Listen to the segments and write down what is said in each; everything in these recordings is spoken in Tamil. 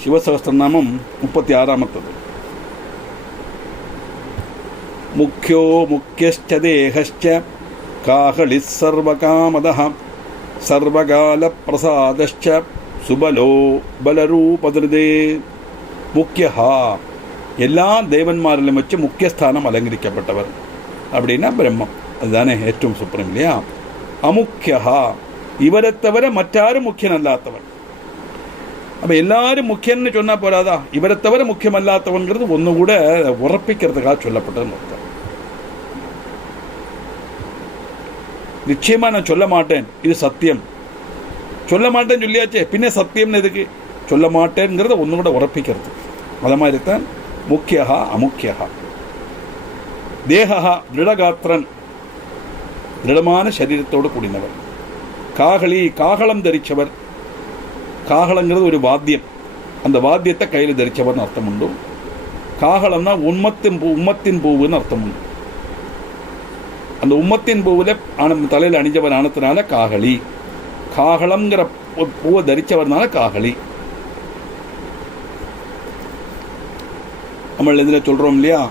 ശിവസഹസ്രനാമം 36. മുഖ്യോ മുഖ്യശ്ച ദേഹശ്ച കാഹളി സർവകാമദഃ സർവകാലപ്രസാദശ്ച സുബലോ ബലരൂപധൃതേ. മുഖ്യഃ எல்லா தேவன்மாரிலும் வச்சு முக்கியஸ்தானம் அலங்கரிக்கப்பட்டவர் அப்படின்னா பிரம்மம், அதுதானே ഏറ്റവും சுப்ரீம் இல்லையா. அமுக்கியா இவரை தவிர மற்றாரும் முக்கியம் அல்லாதவன். அப்போ எல்லாரும் முக்கியன்னு சொன்னால் போறாதா, இவரை தவிர முக்கியம் அல்லாதவன்கிறது ஒன்று கூட உறப்பிக்கிறதுக்காக சொல்லப்பட்டதுன்னு அர்த்தம். நிச்சயமா நான் சொல்ல மாட்டேன், இது சத்தியம். சொல்ல மாட்டேன்னு சொல்லியாச்சே, பின்ன சத்தியம்னு எதுக்கு? சொல்ல மாட்டேங்கிறத ஒன்று கூட உறப்பிக்கிறது. அது மாதிரி தான் முக்கியா அமுக்கியா. தேகா திருடகாத்திரன், திருடமான சரீரத்தோடு கூடினவர். காகளி காகளம் தரிச்சவர். காகளங்கிறது ஒரு வாத்தியம், அந்த வாத்தியத்தை கையில் தரிச்சவர்னு அர்த்தம் உண்டு. காகளம்னா உம்மத்தின் பூவுன்னு அர்த்தம் உண்டு. அந்த உம்மத்தின் பூவில் தலையில் அணிஞ்சவர் ஆனத்தினால காகளி. காகளம்ங்கிற பூவை தரிச்சவர்னால காகளி. நம்ம இதில் சொல்கிறோம் இல்லையா,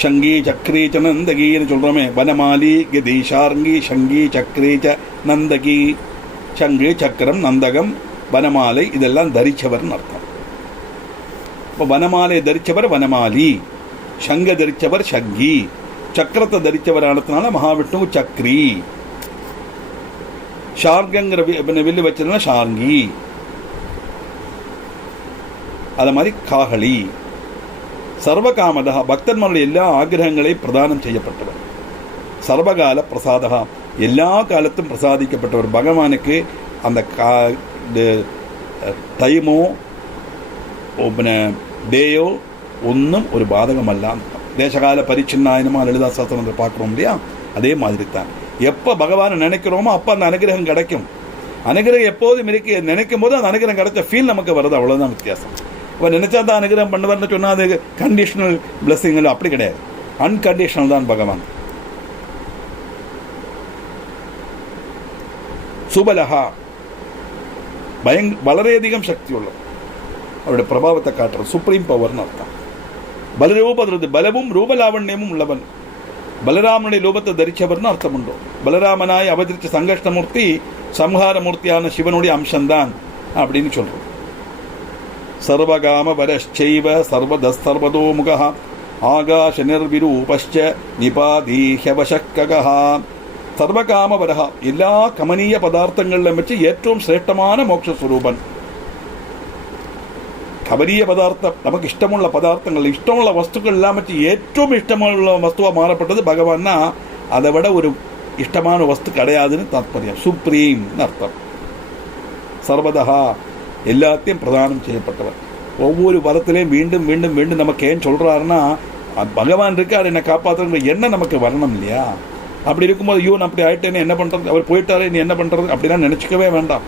ஷங்கி சக்ரி ச நந்தகின்னு சொல்கிறோமே. வனமாலி கதி ஷார்ங்கி ஷங்கி சக்ரி ச நந்தகி. சங்கு சக்கரம் நந்தகம் வனமாலை இதெல்லாம் தரிச்சவர்னு அர்த்தம். இப்போ வனமாலை தரிச்சவர் வனமாலி, சங்க தரிச்சவர் ஷங்கி, சக்கரத்தை தரிச்சவர் ஆனதுனால மகாவிஷ்ணு சக்ரி, ஷார்கங்கிற வில்லு வச்சதுனால ஷார்ங்கி. அது மாதிரி காகளி. சர்வகாமதா பக்தன்மாருடைய எல்லா ஆகிரகங்களை பிரதானம் செய்யப்பட்டவர். சர்வகால பிரசாதகா எல்லா காலத்தும் பிரசாதிக்கப்பட்டவர். பகவானுக்கு அந்த டைமோ டேயோ ஒன்றும் ஒரு பாதகமல்ல. தேசகால பரிச்சின்னாயனமா லலிதா சாஸ்திரத்தை பார்க்குறோம் இல்லையா, அதே மாதிரி தான். எப்போ பகவானை நினைக்கிறோமோ அப்போ அந்த அனுகிரகம் கிடைக்கும். அனுகிரகம் எப்போதும் இருக்கு, நினைக்கும் போது அந்த அனுகிரகம் கிடைச்ச ஃபீல் நமக்கு வருது, அவ்வளோதான் வித்தியாசம். இப்போ நினைச்சா தான் அனுகிரகம் பண்ணுவார்னு சொன்னால் அது கண்டிஷனல் பிளஸ்ஸிங் அப்படி கிடையாது, அன்கண்டிஷனல் தான் பகவான். சுபலஹா வளரேதிகம் சக்தி உள்ளது. அவருடைய பிரபாவத்தை காட்டுறது சுப்ரீம் பவர்னு அர்த்தம். பலரூபது பலமும் ரூபலாவண்யமும் உள்ளவன். பலராமனுடைய ரூபத்தை தரிச்சவர்னு அர்த்தம் உண்டு. பலராமனாய் அவதரிச்ச சங்கஷ்டமூர்த்தி சம்ஹாரமூர்த்தியான சிவனுடைய அம்சம்தான் அப்படின்னு சொல்றோம். சர்வகாம வரச்சைவ சர்வதோ முகா ஆகாஷ நிர்விரூபஸ்ச நிபாதீஹவசக்ககா. சர்வகாம வரஹா எல்லா கமனீய பதார்த்தங்களிலும் வச்சு ஏற்றவும் சிரேஷ்டமான மோட்சஸ்வரூபன். கமனீய பதார்த்தம் நமக்கு இஷ்டமுள்ள பதார்த்தங்கள், இஷ்டமுள்ள வஸ்துக்கள் எல்லாம் வச்சு ஏற்றவும் இஷ்டமுள்ள வஸ்துவா மாறப்பட்டது பகவான்னா அதை விட ஒரு இஷ்டமான வஸ்து கிடையாதுன்னு தாத்பரியம். சுப்ரீம் அர்த்தம். சர்வதா எல்லாத்தையும் பிரதானம் செய்யப்பட்டவர். ஒவ்வொரு வரத்திலையும் மீண்டும் மீண்டும் மீண்டும் நமக்கு ஏன் சொல்றாருன்னா, பகவான் இருக்கார் என்னை காப்பாற்றுற என்ன நமக்கு வரணும் இல்லையா. அப்படி இருக்கும்போது ஐயோ நான் அப்படி ஆயிட்டேன்னு என்ன பண்றது, அவர் போயிட்டாரே நீ என்ன பண்றது அப்படிலாம் நினைச்சிக்கவே வேண்டாம்.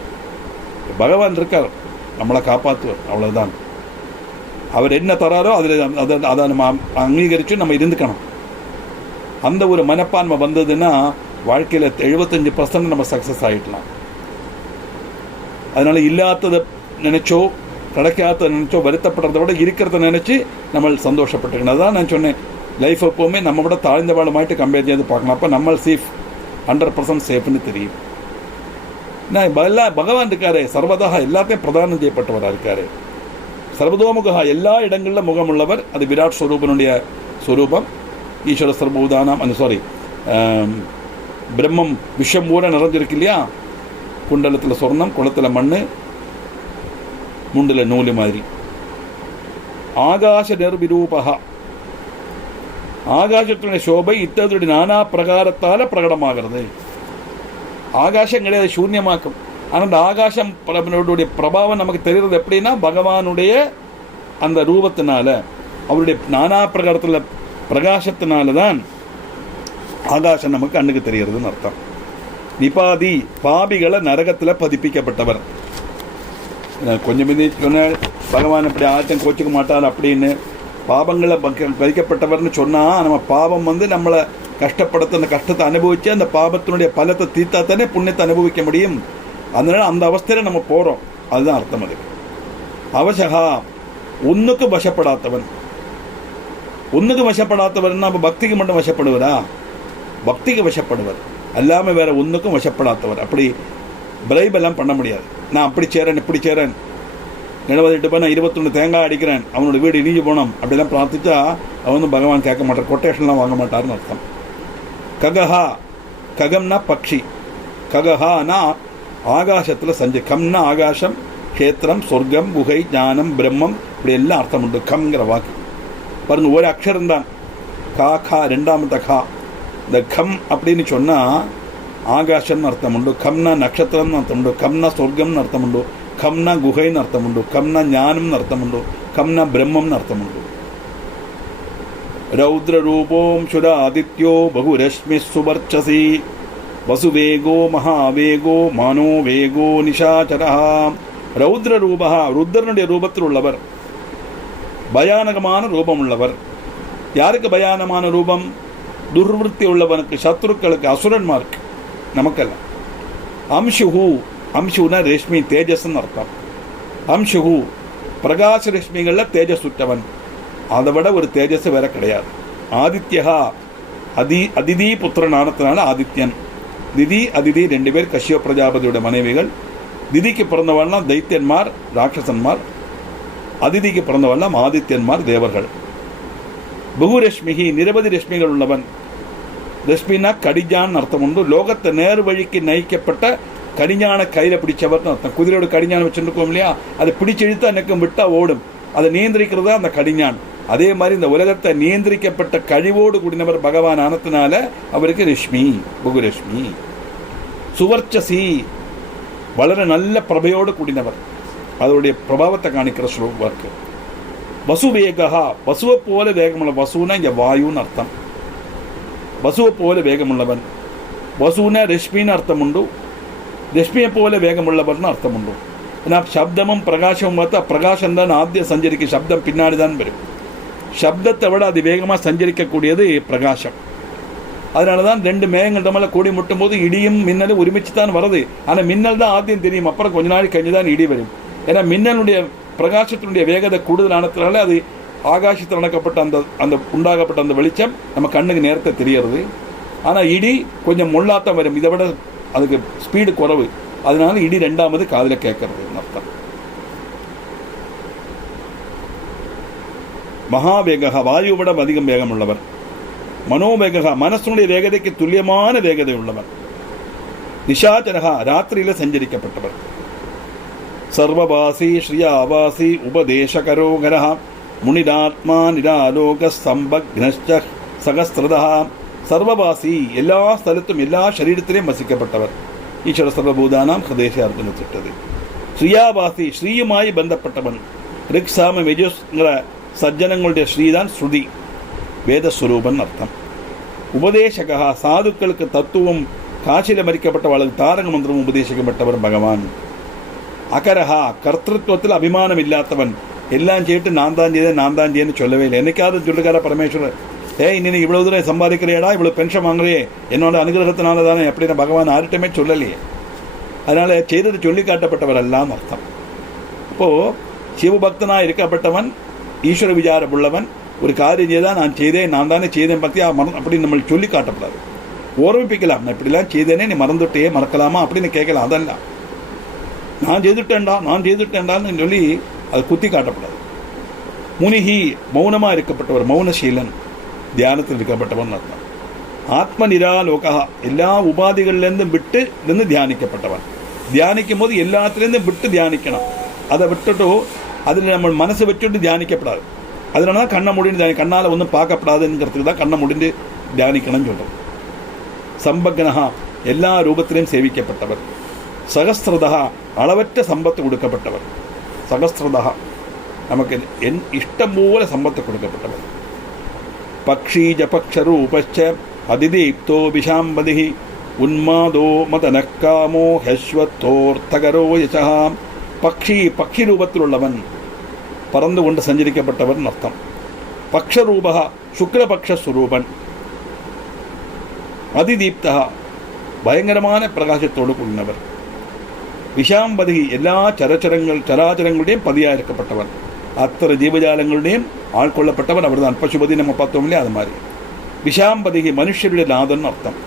பகவான் இருக்கார், நம்மளை காப்பாற்றுவார், அவ்வளவுதான். அவர் என்ன தராரோ அதை நம்ம அங்கீகரித்து நம்ம இருந்துக்கணும். அந்த ஒரு மனப்பான்மை வந்ததுன்னா வாழ்க்கையில் 75% நம்ம சக்ஸஸ் ஆகிடலாம். அதனால இல்லாததை நினைச்சோ கிடைக்காத நினைச்சோ வருத்தப்படுறத விட இருக்கிறத நினைச்சு நம்ம சந்தோஷப்பட்டுக்கணும். தான் நான் சொன்னேன், லைஃப் எப்போவுமே நம்ம விட தாழ்ந்த வாழமாயிட்டு கம்பேர் செய்து பார்க்கலாம். அப்போ நம்ம சேஃப், 100% சேஃப்னு தெரியும். நான் பகவான் இருக்காரு, சர்வதா எல்லாத்தையும் பிரதானம் செய்யப்பட்டவராக இருக்காரு. சர்வதோமுகா எல்லா இடங்களில் முகமுள்ளவர். அது விராட் ஸ்வரூபனுடைய ஸ்வரூபம். ஈஸ்வர சர்வபூதானாம் பிரம்மம் விஷம் ஊர நிறைஞ்சிருக்கு இல்லையா. குண்டலத்தில் சொர்ணம், குளத்தில் மண், முண்டில் நூலு மாதிரி. ஆகாஷ நிர்விரூபகா ஆகாசத்தினுடைய சோபை இத்தகைய நானா பிரகாரத்தால பிரகடமாகிறது. ஆகாசம் கிடையாது, சூன்யமாக்கும். ஆனால் அந்த ஆகாசம் பிரபாவம் நமக்கு தெரிகிறது எப்படின்னா பகவானுடைய அந்த ரூபத்தினால, அவருடைய நானா பிரகாரத்தில் பிரகாசத்தினால தான் ஆகாசம் நமக்கு கண்ணுக்கு தெரிகிறதுன்னு அர்த்தம். நிபாதி பாபிகளை நரகத்தில் பதிப்பிக்கப்பட்டவர். கொஞ்சம் சொன்ன பகவான் இப்படி ஆச்சம் கோச்சிக்க மாட்டார் அப்படின்னு பாவங்களை பதிக்கப்பட்டவர்னு சொன்னால் நம்ம பாவம் நம்மளை கஷ்டப்படுத்த அந்த கஷ்டத்தை அனுபவித்து அந்த பாபத்தினுடைய பலத்தை தீர்த்தா தானே புண்ணியத்தை அனுபவிக்க முடியும். அதனால அந்த அவஸ்தையில் நம்ம போகிறோம். அதுதான் அர்த்தம் அதுக்கு. அவசகா ஒன்றுக்கு வசப்படாதவன். ஒன்றுக்கு வசப்படாதவர்னா அப்போ பக்திக்கு மட்டும் வசப்படுவரா? பக்திக்கு வசப்படுவர் அல்லாமல் வேற ஒன்றுக்கும் வசப்படாதவர். அப்படி பிரைப் எல்லாம் பண்ண முடியாது. நான் அப்படி சேரேன் இப்படி சேரேன், 78 பேர் நான் 21 தேங்காய் அடிக்கிறேன், அவனோட வீடு இடிஞ்சு போனோம் அப்படிலாம் பிரார்த்திச்சா அவன் வந்து பகவான் கேட்க மாட்டார், கொட்டேஷன்லாம் வாங்க மாட்டார்னு அர்த்தம். ககஹா, ககம்னா பக்ஷி, ககஹானா ஆகாசத்தில் சஞ்சரி, கம்னா ஆகாசம், கஷேத்திரம், சொர்க்கம், குகை, ஞானம், பிரம்மம், இப்படி எல்லாம் அர்த்தம் உண்டு கம்ங்கிற வாக்கு. பாருங்க, ஒரு அக்ஷரம் தான் கா கா, ரெண்டாமத்த கா. இந்த கம் அப்படின்னு சொன்னால் ஆகாசம்னு அர்த்தம் உண்டு, கம்னா நட்சத்திரம்னு அர்த்தம் உண்டு, கம்னா சொர்க்கம்னு அர்த்தம் உண்டு, கம்னா குகைன்னு அர்த்தம் உண்டு, கம்னா ஞானம்னு அர்த்தம் உண்டு, கம்னா பிரம்மம்னு அர்த்தம் உண்டு. ரௌத்ர ரூபோம் சுர ஆதித்யோ பகுரஷ்மி சுவர்ச்சசி வசுவேகோ மகாவேகோ மனோவேகோ நிஷாச்சரா. ரௌத்ர ரூபா, ருத்ரனுடைய ரூபத்தில் உள்ளவர், பயானகமான ரூபம் உள்ளவர். யாருக்கு பயானமான ரூபம்? துர்விருத்தி உள்ளவனுக்கு, சத்ருக்களுக்கு, அசுரன்மார்க்கு, நமக்கல்ல. அம்சுஹு, அம்சுனா ரேஷ்மி, தேஜஸ்ன்னு அர்த்தம். அம்சுஹு பிரகாச ரேஷ்மிகளில் தேஜஸ் உற்றவன், அதை விட ஒரு தேஜஸ் வேற கிடையாது. ஆதித்யா, அதிதி புத்திரன் ஆனத்தினால ஆதித்யன். திதி அதிதி 2 பேர் கஷ்யப பிரஜாபதியோட மனைவிகள். திதிக்கு பிறந்தவள்லாம் தைத்தியன்மார், ராட்சசன்மார். அதிதிக்கு பிறந்தவள்லாம் ஆதித்யன்மார், தேவர்கள். பகுரஷ்மிகி, நிரவதி ரஷ்மிகள் உள்ளவன். ரஷ்மினா கடிஞ்சான்னு அர்த்தம் உண்டு. லோகத்தை நேர் வழிக்கு நயிக்கப்பட்ட கடிஞான கையில் பிடிச்சவர்னு அர்த்தம். குதிரையோட கடிஞானம் வச்சுருக்கோம் இல்லையா, அதை பிடிச்செழுத்தா எனக்கு விட்டா ஓடும், அதை நியந்திரிக்கிறது தான் அந்த கடிஞான். அதே மாதிரி இந்த உலகத்தை நியந்திரிக்கப்பட்ட கழிவோடு கூடினவர் பகவான் ஆனத்தினால அவருக்கு ரஷ்மி, பகுரஷ்மி. சுவர்ச்சசி, வளர நல்ல பிரபையோடு கூடினவர், அதனுடைய பிரபாவத்தை காணிக்கிற ஸ்லோகம். வசுவேகா, வசுவை போல வேகமுள்ள, வசுனா இங்கே வாயுன்னு அர்த்தம். வசுவை போல வேகமுள்ளவன். வசுனா ரஷ்மின்னு அர்த்தம் உண்டு, ரஷ்மியை போல வேகமுள்ளவர்னு அர்த்தம் உண்டு. ஏன்னா சப்தமும் பிரகாசமும் பார்த்தா பிரகாசம் தான் ஆத்தியம் சஞ்சரிக்க, சப்தம் பின்னாடி தான் வரும். சப்தத்தை விட அது வேகமாக சஞ்சரிக்கக்கூடியது பிரகாசம். அதனால தான் 2 மேகங்கள் மேலே கூடி முட்டும் போது இடியும் மின்னலும் ஒருமிச்சு தான் வருது. ஆனால் மின்னல் தான் ஆத்தியம் தெரியும், அப்புறம் கொஞ்ச நாள் கழிஞ்சு தான் இடி வரும். ஏன்னா மின்னலுடைய பிரகாசத்தினுடைய வேகத்தை கூடுதலானதுனால அது ஆகாசத்தில் நடக்கப்பட்ட அந்த உண்டாகப்பட்ட அந்த வெளிச்சம் நம்ம கண்ணுக்கு நேரத்தை தெரியறது. ஆனால் இடி கொஞ்சம் முள்ளாத்தான் வரும், இதை விட அதுக்கு ஸ்பீடு குறைவு. அதனால இடி 2வது காதில் கேட்கறது அர்த்தம். மகாவேகா, வாயு விட அதிகம் வேகம் உள்ளவர். மனோவேகா, மனசுடைய வேகதைக்கு துல்லியமான வேகதை உள்ளவர். நிஷாச்சரகா, ராத்திரியில சஞ்சரிக்கப்பட்டவர். சர்வவாசி ஸ்ரீயாவாசி உபதேசகரோகரா முனிராத்மா நிராலோக சம்பக்னஷ்ட சகஸ்திரதா. சர்வவாசி, எல்லா ஸ்தலத்தும் எல்லா சரீரத்திலையும் வசிக்கப்பட்டவர். ஈஸ்வர சர்வபூதானாம் ஹதேச அர்த்தமிட்டது. ஸ்ரீயாவாசி, ஸ்ரீயுமாய் பந்தப்பட்டவன். ரிக் சாம மெஜுங்கிற சஜ்ஜனங்களுடைய ஸ்ரீதான் ஸ்ருதி, வேதஸ்வரூபன் அர்த்தம். உபதேசகா, சாதுக்களுக்கு தத்துவம், காட்சியில் மறிக்கப்பட்டவர்களுக்கு தாரக மந்திரம் உபதேசிக்கப்பட்டவர் பகவான். அகரஹா, கர்த்தத்துவத்தில் அபிமானம் இல்லாதவன். எல்லாம் செய்யிட்டு நான் தான் செய்யன்னு சொல்லவே இல்லை. என்னைக்காவது சொல்லுக்கார பரமேஸ்வரர், இன்னைக்கு இவ்வளவு தூரம் சம்பாதிக்கிறியடா, இவ்வளவு பென்ஷன் வாங்குறியே, என்னோட அனுகிரகத்தினால தானே அப்படின்னு பகவான் யார்கிட்டமே சொல்லலையே. அதனால செய்தது சொல்லி காட்டப்பட்டவர் எல்லாம் அர்த்தம். இப்போ சிவபக்தனாக இருக்கப்பட்டவன், ஈஸ்வர விசாரம் உள்ளவன், ஒரு காரியம் செய்தால் நான் செய்தேன், நான் தானே செய்தேன் பற்றி அப்படின்னு நம்ம சொல்லி காட்டப்படாது. ஓர்மிப்பிக்கலாம், நான் இப்படிலாம் செய்தேனே, நீ மறந்துட்டே மறக்கலாமா அப்படின்னு கேட்கலாம். அதெல்லாம் நான் செய்துட்டேன்டான்னு சொல்லி அது குத்தி காட்டப்படாது. முனிகி, மௌனமாக இருக்கப்பட்டவர், மௌனசீலன், தியானத்தில் இருக்கப்பட்டவன் அர்த்தம். ஆத்ம நிராலோகா, எல்லா உபாதிகள்லேருந்தும் விட்டு இருந்து தியானிக்கப்பட்டவன். தியானிக்கும் போது எல்லாத்துலேருந்தும் விட்டு தியானிக்கணும். அதை விட்டுட்டு அதில் நம்ம மனசை வச்சுட்டு தியானிக்கப்படாது. அதனால தான் கண்ணை முடிந்து கண்ணால் ஒன்றும் பார்க்கப்படாதுங்கிறதுக்கு தான் கண்ணை முடிந்து தியானிக்கணும்னு சொல்கிறோம். சம்பக்னஹா, எல்லா ரூபத்திலையும் சேவிக்கப்பட்டவர். சகஸ்திரதா, அளவற்ற சம்பத்து கொடுக்கப்பட்டவர். சகஸ்திரதா, நமக்கு என் இஷ்டம் போல சம்பத்தை கொடுக்கப்பட்டவர். பக்ஷீஜ பக்ஷரூபச்ச அதிதீப்தோ விஷாம்பதி உன்மாதோ மதனக்காமோ ஹஸ்வத்தோர்த்தகரோ யசா. பக்ஷி ரூபத்தில் உள்ளவன், பறந்து கொண்டு சஞ்சரிக்கப்பட்டவன் அர்த்தம். பக்ஷரூபா, சுக்லபக்ஷஸ்வரூபன். அதிதீப்தா, பயங்கரமான பிரகாசத்தோடு கூடினவர். விஷாம்பதி எல்லா சராச்சரங்களுடையும் பதியாயிருக்கப்பட்டவன், அத்தனை ஜீவஜாலங்களுடையும் ஆட்கொள்ளப்பட்டவன் அவர் தான். பசுபதி நம்ம பார்த்தோம் இல்லையா, அது மாதிரி. விஷாம்பதிகி மனுஷருடைய நாதன் அர்த்தம்.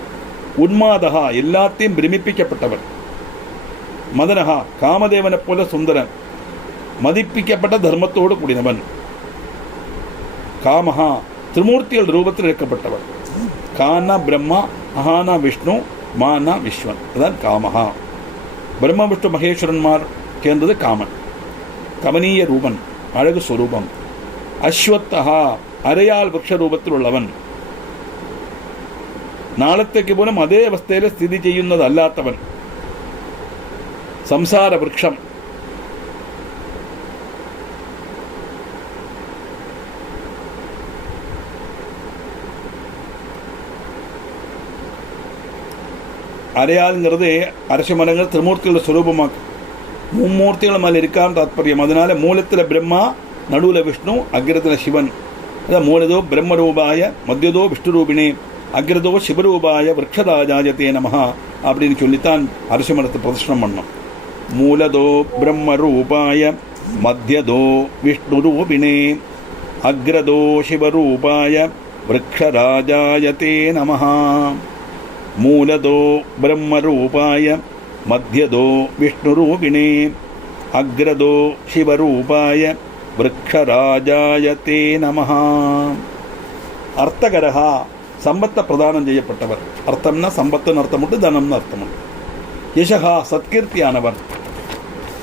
உன்மாதகா எல்லாத்தையும் பிரமிப்பிக்கப்பட்டவர். மதனகா காமதேவனை போல சுந்தரன், மதிப்பிக்கப்பட்ட தர்மத்தோடு கூடினவன். காமஹா திரிமூர்த்திகள் ரூபத்தில் இருக்கப்பட்டவர். கானா பிரம்மா, அஹானா விஷ்ணு, மானா விஸ்வன், அதுதான் காமஹா. பிரம்ம விஷ்ணு மகேஸ்வரன்மார் சேர்ந்தது காமன். கமனீய ரூபன், அழகு ஸ்வரூபம். அஸ்வத்தஹா அரையால் விருட்ச ரூபத்தில் உள்ளவன். നാളത്തേക്ക് പോലും അതേ അവസ്ഥയിൽ സ്ഥിതി ചെയ്യുന്നതല്ലാത്തവൻ. സംസാര വൃക്ഷം. അരയാൽங்கிறது அரசமரங்கள் திருமூர்த்திகளோட സ്വരൂപമാക്കും. மும்மூர்த்திகள் மேலே இருக்கான்னு தாத்பரியம். அதனால மூலத்தில் பிரம்மா, நடுவில் விஷ்ணு, அக்ரத்தில் சிவன். அதான் மூலதோ பிரம்மரூபாய, மத்தியதோ விஷ்ணுரூபிணே, அக்ரதோ சிவரூபாய விரக்ஷராஜாயத்தே நமஹா அப்படின்னு சொல்லித்தான் அரசமரத்தை பிரதர்ஷனம் பண்ணோம். மூலதோ பிரம்மரூபாய, மத்தியதோ விஷ்ணுரூபிணே, அக்ரதோ சிவரூபாய விரக்ஷராஜாயத்தே நமஹா. மூலதோ பிரம்மரூபாய, மத்தியதோ விஷ்ணுரூபிணே, அக்ரதோ சிவரூபாய விரக்ஷராஜாயத்தே நமஹா. அர்த்தகரஹா சம்பத்தை பிரதானம் செய்யப்பட்டவர். அர்த்தம்னா சம்பத்துன்னு அர்த்தம் உண்டு, தனம்னு அர்த்தம் உண்டு. யசகா சத்கீர்த்தியானவர்.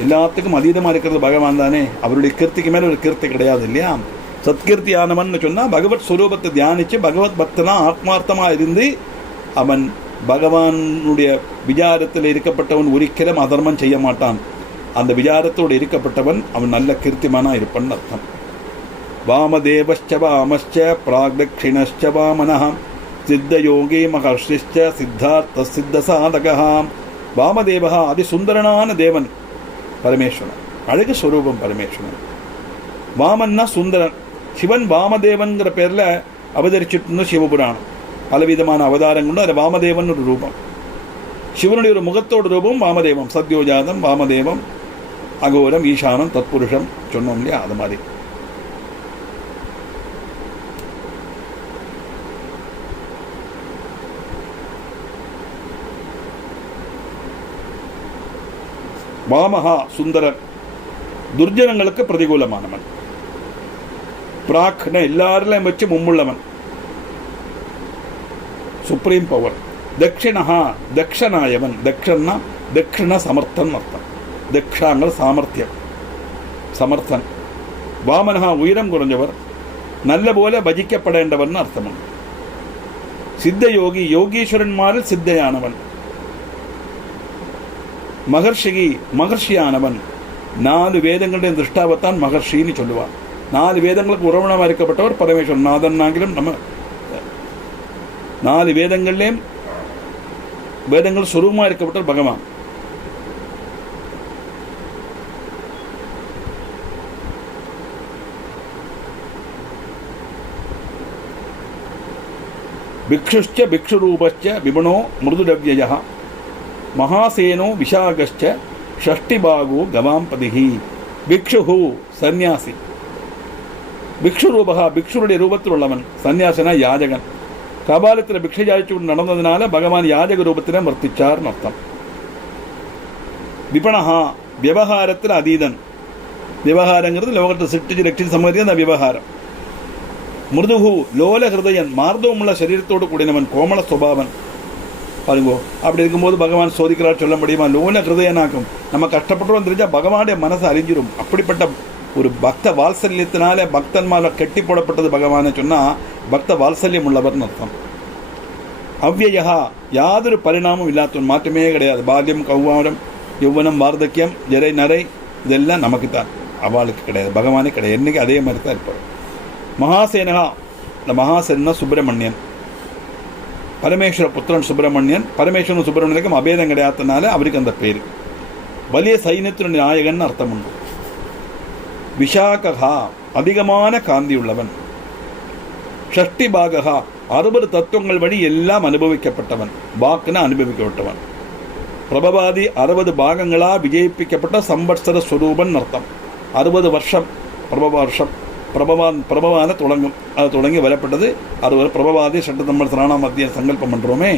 எல்லாத்துக்கும் அதீதமாக இருக்கிறது பகவான் தானே. அவருடைய கீர்த்திக்கு மேலே ஒரு கீர்த்தி கிடையாது இல்லையா. சத்கீர்த்தியானவன் சொன்னால் பகவத் ஸ்வரூபத்தை தியானித்து பகவத் பக்தனா ஆத்மார்த்தமாக இருந்து அவன் பகவானுடைய விசாரத்தில் இருக்கப்பட்டவன் ஒரிக்கலும் அதர்மம் செய்ய மாட்டான். அந்த விசாரத்தோடு இருக்கப்பட்டவன் அவன் நல்ல கீர்த்திமானா இருப்பான் அர்த்தம். வாமதேவச்ச வாமச்ச பிராக்தக்ஷிணச்ச வாமனः சித்தயோகி மகர்ஷிச்ச சித்தார்த்த சித்த சாதகா. வாமதேவா அதிசுந்தரனான தேவன் பரமேஸ்வரன், அழகு ஸ்வரூபம் பரமேஸ்வரன். வாமன்னா சுந்தரன். சிவன் வாமதேவன்கிற பேரில் அவதரிச்சுட்டு சிவபுராணம் பலவிதமான அவதாரங்களும். அது வாமதேவன் ஒரு ரூபம். சிவனுடைய ஒரு முகத்தோட ரூபம் வாமதேவம். சத்யோஜாதம், வாமதேவம், அகோரம், ஈசானம், தத்புருஷம் சொன்னோம் இல்லையா, அது மாதிரி. வாமஹா சுந்தரன், துர்ஜனங்களுக்கு பிரதிகூலமானவன். பிராக்ன எல்லாரிலையும் வச்சு மும்முள்ளவன், சுப்ரீம் பவர். தக்ஷிணா தக்ஷனாயவன். தக்ஷன்னா தக்ஷிண சமர்த்தன் அர்த்தம். தக்ஷாங்கள் சாமர்த்தியம், சமர்த்தன். வாமனஹா உயரம் குறைஞ்சவர், நல்ல போல பஜிக்கப்படேண்டவன் அர்த்தம். சித்த யோகி யோகீஸ்வரன்மாரில் சித்தையானவன். மகர்ஷி மகர்ஷியானவன். 4 வேதங்களுடைய திருஷ்டாவத்தான் மகர்ஷின்னு சொல்லுவான். 4 வேதங்களுக்கு உறவனமாக இருக்கப்பட்டவர் பரமேஸ்வரன். நாதன்னாகிலும் நம்ம 4 வேதங்கள்லேயும் வேதங்கள் சுரூபமாக இருக்கப்பட்டவர் பகவான். பிக்ஷுஷ்ச பிக்ஷுரூபச்ச விபுணோ மிருதுடவ்யயः மகாசேனோ விஷாகச்ச ஷஷ்டிபாகோ கவாம்பதிஹி. பிக்ஷு சந்நியாசி. பிக்ஷுரூபா பிக்ஷுடைய ரூபத்தில் உள்ளவன். சன்னியாசனா யாஜகன். கபாலத்தில் பிக்ஷை யாய்ச்சி நடந்ததுனால பகவான் யாஜக ரூபத்தில் வர்த்திச்சார்னு அர்த்தம். விபணஹா விவகாரத்தில் அதீதன். விவகாரங்கிறது லோகத்தை சிட்டிச்சு ரட்சித்து சம்மதி அந்த விவகாரம். மிருதுகு லோல ஹிருதயன் மார்தவமுள்ள சரீரத்தோடு கூடினவன், கோமள சுபாவன். பாருங்கோ, அப்படி இருக்கும்போது பகவான் சோதிக்கிறார் சொல்ல முடியுமா? லோல ஹிருதயனாக்கும். நம்ம கஷ்டப்பட்டோம் தெரிஞ்சால் பகவானுடைய மனசு அறிஞ்சிரும். அப்படிப்பட்ட ஒரு பக்த வாத்சல்யத்தினால பக்தன்மார கெட்டி போடப்பட்டது பகவானை சொன்னால் பக்த வாத்சல்யம் உள்ளவர்னு அர்த்தம். அவ்யயா யாதொரு பரிணாமம் இல்லாதவன், மாற்றமே கிடையாது. பால்யம், கௌமாரம், யௌவனம், வார்த்தக்கியம், ஜரை, நரை இதெல்லாம் நமக்குத்தான், அவளுக்கு கிடையாது. பகவானே கிடையாது. என்னைக்கு அதே மாதிரி தான் இருப்பார். மகாசேனகா, இந்த மகாசேனா சுப்பிரமணியன், பரமேஸ்வர புத்திரன் சுப்பிரமணியன். பரமேஸ்வரன் சுப்பிரமணியனுக்கும் அபேதம் கிடையாதனால அவருக்கு அந்த பேர். வலிய சைன்யத்தினுடைய நாயகன் அர்த்தம் உண்டு. விஷாகா அதிகமான காந்தி உள்ளவன். ஷஷ்டி பாகா 60 தத்துவங்கள் வழி எல்லாம் அனுபவிக்கப்பட்டவன். பாக்குன்னு அனுபவிக்கப்பட்டவன். പ്രഭവാദി 60 ഭാഗങ്ങളാ വിജയിപ്പിക്കപ്പെട്ട സംവത്സര സ്വരൂപൻ അർത്ഥം. 60 വർഷം പ്രഭവാന തുടങ്ങും. അത് തുടങ്ങി വരപ്പെട്ടത് 60 പ്രഭവാദി ഷട്ട് നമ്മൾ ത്രാണാം അധ്യായം സങ്കല്പം പண்றோமே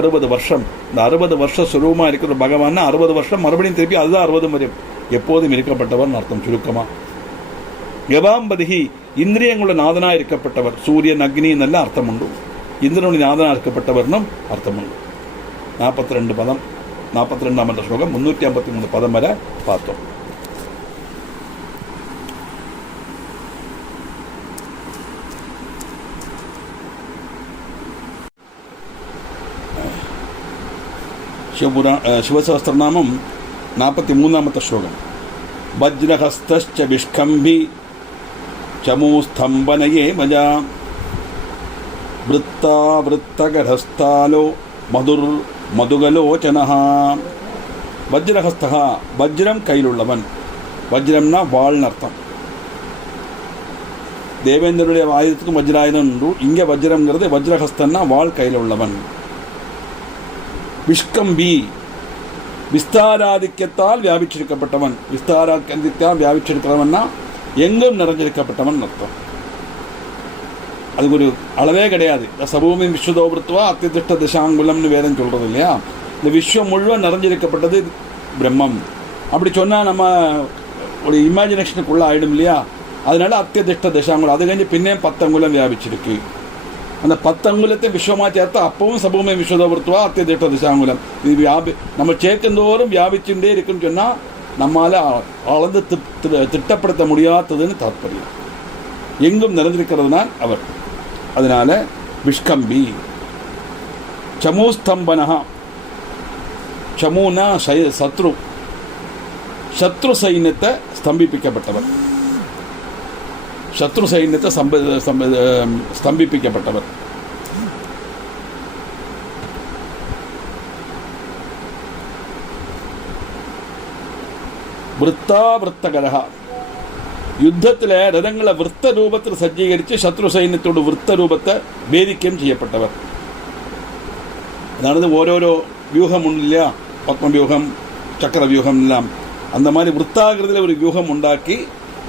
60 வருஷம். இந்த 60 வருஷ சுரூபமாக இருக்கிற பகவான் 60 வருஷம் மறுபடியும் திருப்பி அதுதான் 60 வரும். எப்போதும் இருக்கப்பட்டவர் அர்த்தம். சுருக்கமா யவாம்பதிகி இந்திரியங்களுடைய நாதனாக இருக்கப்பட்டவர். சூரியன் அக்னி എന്നല്ല അർത്ഥമുണ്ട്. ഇന്ദ്രനുடைய നാഥനാக இருக்கப்பட்டவர்னும் അർത്ഥമുണ്ട്. 42 പദം 42ാമത്തെ ശ്ലോകം 353 പദം വരെ பார்த்தோம். ശിവസഹസ്രനാമം 43ാമത്തെ ശ്ലോകം. വജ്രഹസ്തശ്ച വിഷ്കംഭി ചമൂസ്തംഭനയേ മജ വൃത്താവൃത്തകരസ്ഥാലോ മധുഗലോചനഃ. വജ്രഹസ്ത വജ്രം കയ്യിലുള്ളവൻ. വജ്രംന വാളിനർത്ഥം. தேவேந்திரனுடைய ஆயுதத்துக்கும் வஜ்ராயுதம் உண்டு. இங்கே வஜ்ரம்ங்கிறது வஜ்ரஹஸ்தன்னா வாள் கையில் உள்ளவன். விஷ்கம்பி விஸ்தாராதிக்கத்தால் வியாபிச்சிருக்கப்பட்டவன். விஸ்தாராதிக்கத்தால் வியாபிச்சிருக்கிறவன்னா எங்கும் நிறைஞ்சிருக்கப்பட்டவன் அர்த்தம். அதுக்கு ஒரு அளவே கிடையாது. சபூமி விஸ்வதோபிருத்துவா அத்திதிஷ்ட திசாங்குலம்னு வேதம் சொல்கிறது இல்லையா. இந்த விஸ்வம் முழுவதும் நிறைஞ்சிருக்கப்பட்டது பிரம்மம். அப்படி சொன்னால் நம்ம ஒரு இமேஜினேஷனுக்குள்ளே ஆகிடும் இல்லையா. அதனால அத்தியதிஷ்ட திசாங்குலம். அது கழிஞ்சு பின்னே 10 அங்குலம் வியாபிச்சிருக்கு. அந்த 10 அங்குலத்தை விஸ்வமாக சேர்த்தா அப்பவும் சபூமி விஸ்வதோபிருத்துவா அத்தியதிஷ்ட திசாங்குலம். இது நம்ம சேர்க்குந்தோறும் வியாபிச்சுட்டே இருக்குன்னு சொன்னால் நம்மால் அளந்து திட்டப்படுத்த முடியாததுன்னு தாற்பயம். எங்கும் நிறைந்திருக்கிறதுனால் அவர். அதனால விஷ்கம்பி. சமூஸ்தம்பனஹா. சமூனா சத்ரு. சத்ரு சைன்யத்தை ஸ்தம்பிப்பிக்கப்பட்டவர். சத்ரு சைன்யத்தை ஸ்தம்பிப்பிக்கப்பட்டவர். വൃത്താവൃത്തകരഹ. യുദ്ധത്തിൽ രഥങ്ങളെ വൃത്തരൂപത്തിൽ സജ്ജീകരിച്ച് ശത്രു സൈന്യത്തോട് വൃത്തരൂപത്തെ ഭേദിക്കുകയും ചെയ്യപ്പെട്ടവർ. അതാണത് ഓരോരോ വ്യൂഹമുണ്ടില്ല. പത്മവ്യൂഹം, ചക്രവ്യൂഹം എല്ലാം அந்த மாதிரி விற்த்தாகிருதியில் ஒரு வியூகம் உண்டாக்கி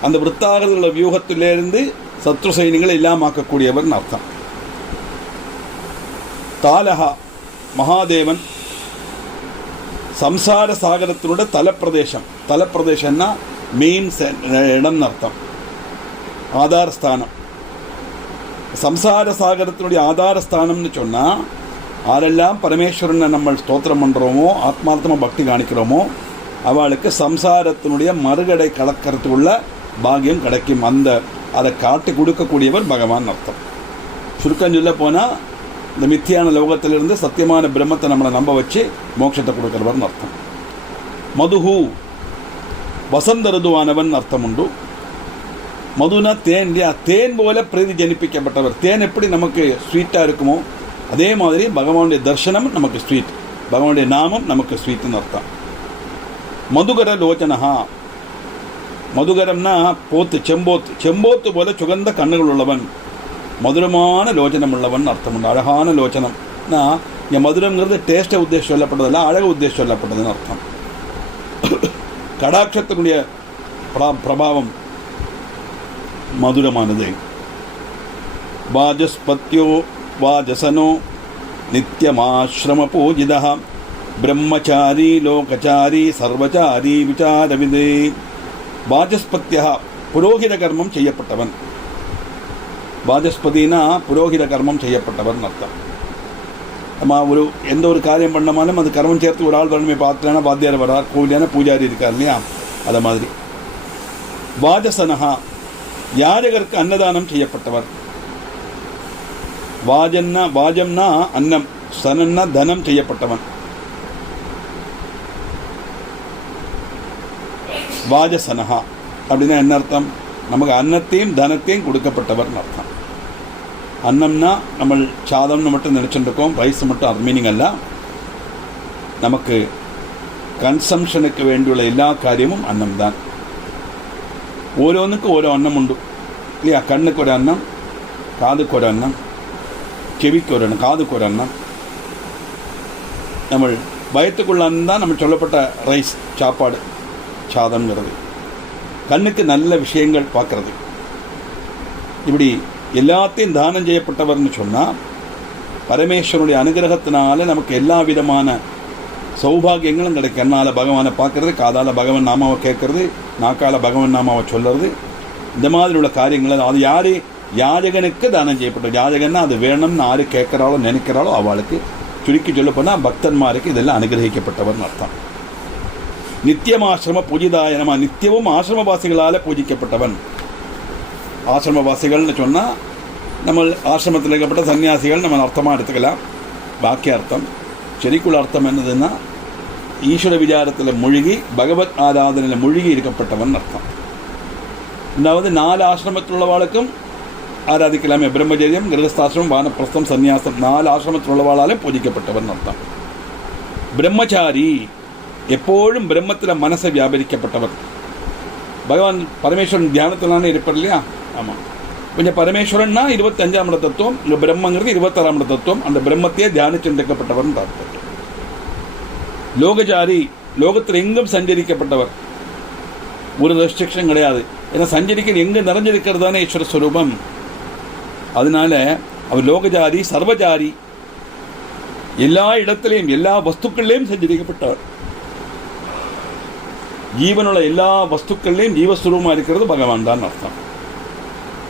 அந்த விற்த்தாகிருதியில் வியூகத்திலிருந்து சத்ரு சைனிகளை இல்லாமக்கக்கூடியவர் அர்த்தம். தாலஹா மகாதேவன். സംസാര സാഗരത്തിലൂടെ തലപ്രദേശം. തലപ്രദേശംனா മെയിൻ ഇടം എന്നർത്ഥം. ആധാരസ്ഥാനം. സംസാര സാഗരത്തിനുடைய ஆதாரஸ்தானம்னு சொன்னால் ஆரெல்லாம் பரமேஸ்வரனை நம்ம ஸ்தோத்திரம் பண்ணுறோமோ ஆத்மார்த்தமாக பக்தி காணிக்கிறோமோ அவளுக்கு சம்சாரத்தினுடைய மறுகடை கலக்கிறதுக்குள்ள பாக்கியம் கிடைக்கும். அதை காட்டி கொடுக்கக்கூடியவர் பகவான் அர்த்தம். சுருக்கம் சொல்ல போனால் இந்த மித்தியான லோகத்திலிருந்து சத்தியமான பிரம்மத்தை நம்மளை நம்ப வச்சு மோட்சத்தை கொடுக்கிறவர்னு அர்த்தம். மதுஹு வசந்த ருதுவானவன் அர்த்தம் உண்டு. மதுனா தேன் இல்லையா. தேன் போல பிரீதி ஜனிப்பிக்கப்பட்டவர். தேன் எப்படி நமக்கு ஸ்வீட்டாக இருக்குமோ அதே மாதிரி பகவானுடைய தர்சனம் நமக்கு ஸ்வீட். பகவானுடைய நாமம் நமக்கு ஸ்வீட்னு அர்த்தம். மதுகர லோச்சனஹா. மதுகரம்னா போத்து, செம்போத்து. செம்போத்து போல சுகந்த கண்ணுகள் உள்ளவன். மதுரமான லோச்சனம் உள்ளவன் அர்த்தம் உண்டு. அழகான லோச்சனம்னா இங்கே மதுரங்கிறது டேஸ்ட்டை உத்தேசம் சொல்லப்பட்டதில்ல, அழகு உத்தேசம் சொல்லப்பட்டதுன்னு அர்த்தம். கடாட்சத்தினுடைய பிரபாவம் மதுரமானது. வாஜஸ்பத்யோ வாஜசனோ நித்யமாஸ்ரம பூஜிதா பிரம்மச்சாரி லோகச்சாரி சர்வச்சாரி விசாரவிதே. வாஜஸ்பத்யா புரோகித கர்மம் செய்யப்பட்டவன். வாஜஸ்பதினா புரோகித கர்மம் செய்யப்பட்டவன் அர்த்தம். நம்ம எந்த ஒரு காரியம் பண்ணமாலும் அது கர்மம் சேர்த்து ஒரு ஆள் வரணுமே. பார்த்துனா வாத்தியார் வரார், கோவிலான பூஜாரி இருக்கார் இல்லையா, அதை மாதிரி. வாஜசனஹா யாஜகருக்கு அன்னதானம் செய்யப்பட்டவர். வாஜம்னா அன்னம், சனன்னா தனம் செய்யப்பட்டவன். வாஜசனஹா அப்படின்னா என்ன அர்த்தம்? நமக்கு அன்னத்தையும் தனத்தையும் கொடுக்கப்பட்டவர்னு அர்த்தம். அன்னம்னா நம்ம சாதம்னு மட்டும் நினச்சிட்டு இருக்கோம், ரைஸ் மட்டும் அது மீனிங் அல்ல. நமக்கு கன்சம்ஷனுக்கு வேண்டியுள்ள எல்லா காரியமும் அன்னம் தான். ഓരോന്നിനും ഓരോ അന്നമുണ്ട് ഇല്ല. കണ്ണുക്കൊരന്നം, കാതുക്കൊരന്നം, ചെവിക്കൊരെണ്ണം, കാതുക്കൊരന്നം. നമ്മൾ வயத்துக்குள்ளான் தான் நம்ம சொல்லப்பட்ட ரைஸ் சாப்பாடு சாதம்ங்கிறது. கண்ணுக்கு நல்ல விஷயங்கள் பார்க்கறது. இப்படி எல்லாத்தையும் தானம் செய்யப்பட்டவர்னு சொன்னால் பரமேஸ்வரனுடைய அனுகிரகத்தினால நமக்கு எல்லா விதமான சௌபாகியங்களும் கிடைக்கும். கண்ணால் பகவானை பார்க்கறது, காதால் பகவான் நாமாவை கேட்கறது, நாக்கால் பகவான் நாமாவை சொல்கிறது, இந்த மாதிரி உள்ள காரியங்கள். அது யார் யாஜகனுக்கு தானம் செய்யப்பட்டது. யாஜகன்னா அது வேணும்னு யார் கேட்குறாளோ நினைக்கிறாளோ அவளுக்கு, சுருக்கி சொல்லப்போனால் பக்தன்மாருக்கு இதெல்லாம் அனுகிரகிக்கப்பட்டவர்னு அர்த்தம். நித்தியம் ஆசிரம பூஜிதாயனமா, நித்தியமும் ஆசிரமவாசிகளால் பூஜிக்கப்பட்டவன். ஆசிரமவாசிகள்னு சொன்னால் நம்ம ஆசிரமத்தில் இருக்கப்பட்ட சன்னியாசிகள் நம்ம அர்த்தமாக எடுத்துக்கலாம். வாக்கிய அர்த்தம். செடிக்குள்ள அர்த்தம் என்னதுன்னா ஈஸ்வர விசாரத்தில் மூழ்கி பகவத் ஆராதனையில் மூழ்கி இருக்கப்பட்டவன் அர்த்தம். அதாவது 4 ஆசிரமத்தில் உள்ளவாளுக்கும் ஆராதிக்கலாமே. பிரம்மச்சரியம், கிரகஸ்தாசிரமம், வானப்பிரஸ்தம், சன்னியாசம் 4 ஆசிரமத்தில் உள்ளவாளாலும் பூஜிக்கப்பட்டவன் அர்த்தம். பிரம்மச்சாரி எப்போதும் பிரம்மத்தில் மனசை வியாபரிக்கப்பட்டவர். பகவான் பரமேஸ்வரன் தியானத்திலானே இருப்பார் இல்லையா? ஆமாம். கொஞ்சம் பரமேஸ்வரன்னா 25ஆம் இட தத்துவம், இங்கே பிரம்மங்கிறது 26ஆம் இட தத்துவம். அந்த பிரம்மத்தையே தியானிச்சென்றிருக்கப்பட்டவன் பார்ப்பார். லோகச்சாரி லோகத்தில் எங்கும் சஞ்சரிக்கப்பட்டவர். ஒரு ரெஸ்ட்ரிக்ஷன் கிடையாது. ஏன்னா சஞ்சரிக்க எங்கே நிறைஞ்சிருக்கிறது தானே ஈஸ்வர ஸ்வரூபம். அதனால அவர் லோகஜாரி, சர்வஜாரி, எல்லா இடத்திலையும் எல்லா வஸ்துக்கள்லையும் சஞ்சரிக்கப்பட்டவர். ஜீவனுள்ள எல்லா வஸ்துக்கள்லையும் ஜீவஸ்வரூபமாக இருக்கிறது பகவான் தான் அர்த்தம்.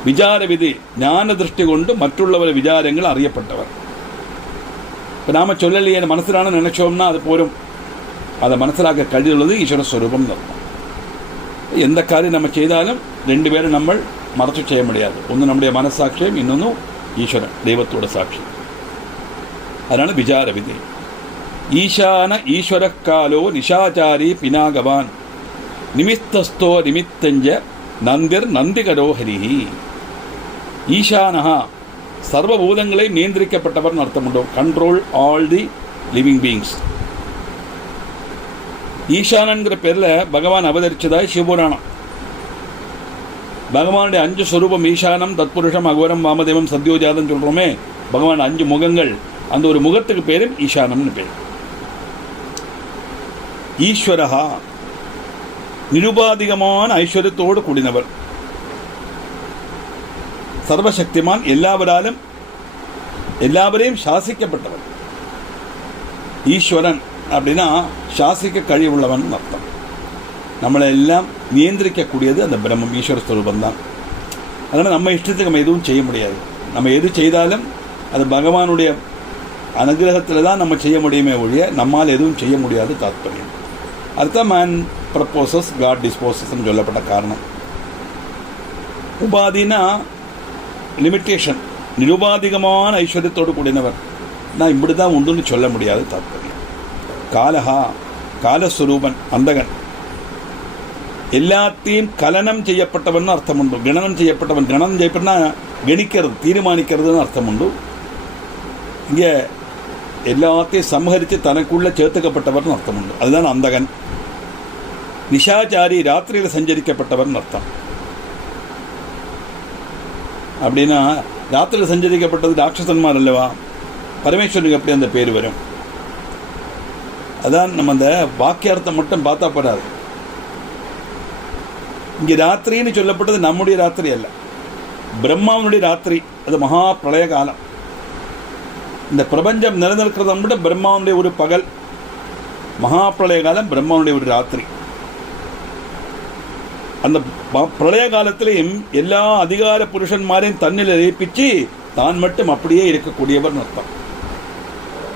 விசார விதி ஞான திருஷ்டி கொண்டு மற்றுள்ளவர் விசாரங்கள் அறியப்பட்டவர். இப்போ நாம் சொல்லலையே மனசிலான நினைச்சோம்னா அது போரும். அதை மனசிலாக்க கழிவுள்ளது ஈஸ்வரஸ்வரூபம் அர்த்தம். எந்த காரியம் நம்ம செய்தாலும் 2 பேரும் நம்ம மறைச்சு செய்ய முடியாது. ஒன்று நம்முடைய மனசாட்சியம், இன்னொன்று ஈஸ்வரன் தெய்வத்தோட சாட்சி. அதனால் விசார விதி. ஈசான ஈஸ்வர காலோ நிஷாச்சாரி பினாகவான் நிமித்தஸ்தோ நிமித்தஞ்ச நந்திர் நந்திகரோ ஹரிஹி. ஈசானஹா சர்வபூதங்களை நியந்திரிக்கப்பட்டவர் அர்த்தம் உண்டு. Control all the living beings. ஈசானங்கிற பேரில் பகவான் அவதரிச்சதாய் சிவபுராணம். பகவானுடைய 5 ஸ்வரூபம் ஈசானம், தத்புருஷம், அகோரம், வாமதேவம், சத்யோஜாதம் சொல்கிறோமே. பகவான் 5 முகங்கள். அந்த ஒரு முகத்துக்கு பேரும் ஈசானம்னு பேர். ஈஸ்வரஹா நிருபாதிகமான ஐஸ்வர்யத்தோடு கூடினவர். சர்வசக்திமான், எல்லாவராலும் எல்லாவரையும் சாசிக்கப்பட்டவர். ஈஸ்வரன் அப்படின்னா சாசிக்க கழிவுள்ளவன் அர்த்தம். நம்மளை எல்லாம் நியந்திரிக்கக்கூடியது அந்த பிரம்மம், ஈஸ்வர ஸ்வரூபம் தான். அதனால் நம்ம இஷ்டத்துக்கு நம்ம எதுவும் செய்ய முடியாது. நம்ம எது செய்தாலும் அது பகவானுடைய அனுகிரகத்தில் தான் நம்ம செய்ய முடியுமே ஒழிய நம்மால் எதுவும் செய்ய முடியாது தாத்பரியம். அதுதான் மேன் ப்ரப்போசஸ் காட் டிஸ்போசஸ்ன்னு சொல்லப்பட்ட காரணம். உபாதினா லிமிட்டேஷன். நிருபாதிகமான ஐஸ்வர்யத்தோடு கூடினவர். நான் இப்படி தான் உண்டுன்னு சொல்ல முடியாது தாத்பரியம். காலஹா காலஸ்வரூபன், அந்தகன். எல்லாத்தையும் கலனம் செய்யப்பட்டவன் அர்த்தம் உண்டு. கணனம் செய்யப்பட்டவன். கணனம் செய்யப்பட்டனா கணிக்கிறது, தீர்மானிக்கிறதுன்னு அர்த்தம் உண்டு. இங்கே எல்லாத்தையும் சம்ஹரித்து தனக்குள்ள சேர்த்துக்கப்பட்டவர்னு அர்த்தம் உண்டு. அதுதான் அந்தகன். நிஷாச்சாரி ராத்திரியில் சஞ்சரிக்கப்பட்டவர்னு அர்த்தம். அப்படின்னா ராத்திரியில் சஞ்சரிக்கப்பட்டது ராட்சசன்மார் அல்லவா? பரமேஸ்வரனுக்கு எப்படி அந்த பேர் வரும்? அதான் நம்ம அந்த வாக்கியார்த்தம் மட்டும் பார்த்தா போறாது. இங்கே ராத்திரின்னு சொல்லப்பட்டது நம்முடைய ராத்திரி அல்ல, பிரம்மாவனுடைய ராத்திரி. அது மகா பிரளய காலம். இந்த பிரபஞ்சம் நிலநிற்கிறத மட்டும் பிரம்மாவனுடைய ஒரு பகல். மகா பிரளய காலம் பிரம்மாவனுடைய ஒரு ராத்திரி. அந்த பிரளய காலத்திலையும் எல்லா அதிகார புருஷன்மாரையும் தன்னில் இறைப்பிச்சு தான் மட்டும் அப்படியே இருக்கக்கூடியவர் அர்த்தம்.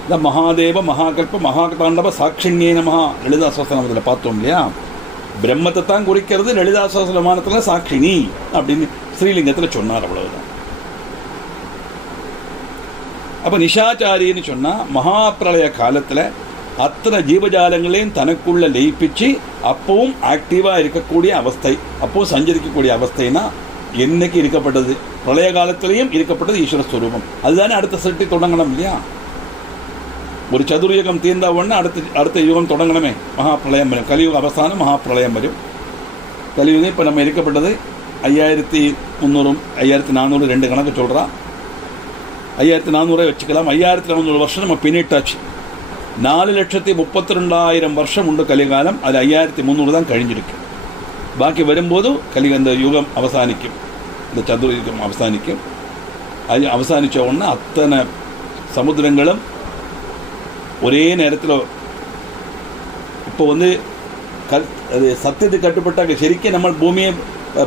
இந்த மகாதேவ மகாகல்ப மகாதாண்டவ சாட்சிண்யே நமஹா லலிதா சஹஸ்ரநாமத்தில் பார்த்தோம் இல்லையா? பிரம்மத்தை தான் குறிக்கிறது. லலிதா சஹஸ்ரநாமத்தில் சாட்சினி அப்படின்னு ஸ்ரீலிங்கத்தில் சொன்னார். அவ்வளவுதான். அப்போ நிஷாச்சாரின்னு சொன்னால் மகா பிரளய காலத்தில் அத்தனை ஜீவஜாலங்களையும் தனக்குள்ள லயிப்பிச்சு அப்பவும் ஆக்டிவாக இருக்கக்கூடிய அவஸ்தை, அப்போவும் சஞ்சரிக்கக்கூடிய அவஸ்தைனா என்னைக்கு இருக்கப்பட்டது? பிரளய காலத்திலையும் இருக்கப்பட்டது ஈஸ்வர ஸ்வரூபம். அதுதானே அடுத்த சிருஷ்டி தொடங்கணும் இல்லையா? ஒரு சதுர்யுகம் தீர்ந்த உடனே அடுத்த யுகம் தொடங்கணுமே. மகா பிரளயம் வரும். கலியுக அவசானம் மகா பிரளயம் வரும். கலியுகம் இப்போ நம்ம இருக்கப்பட்டது 5300 5400 2 கணக்கு சொல்கிறா. 5400 வச்சுக்கலாம். 5400 வருஷம் நம்ம பின்னிட்டாச்சு. 4,32,000 வருஷம் உண்டு கலிகாலம். அது 5,300 தான் கழிஞ்சிருக்கு. பாக்கி வரும்போது இந்த யுகம் அவசானிக்கும், இந்த சதுர்யுகம் அவசானிக்கும். அது அவசானித்த உடனே அத்தனை சமுத்திரங்களும் ஒரே நேரத்தில் இப்போ அது சத்தியத்துக்கு கட்டுப்பட்டாங்க. சரிக்கும் நம்ம பூமியை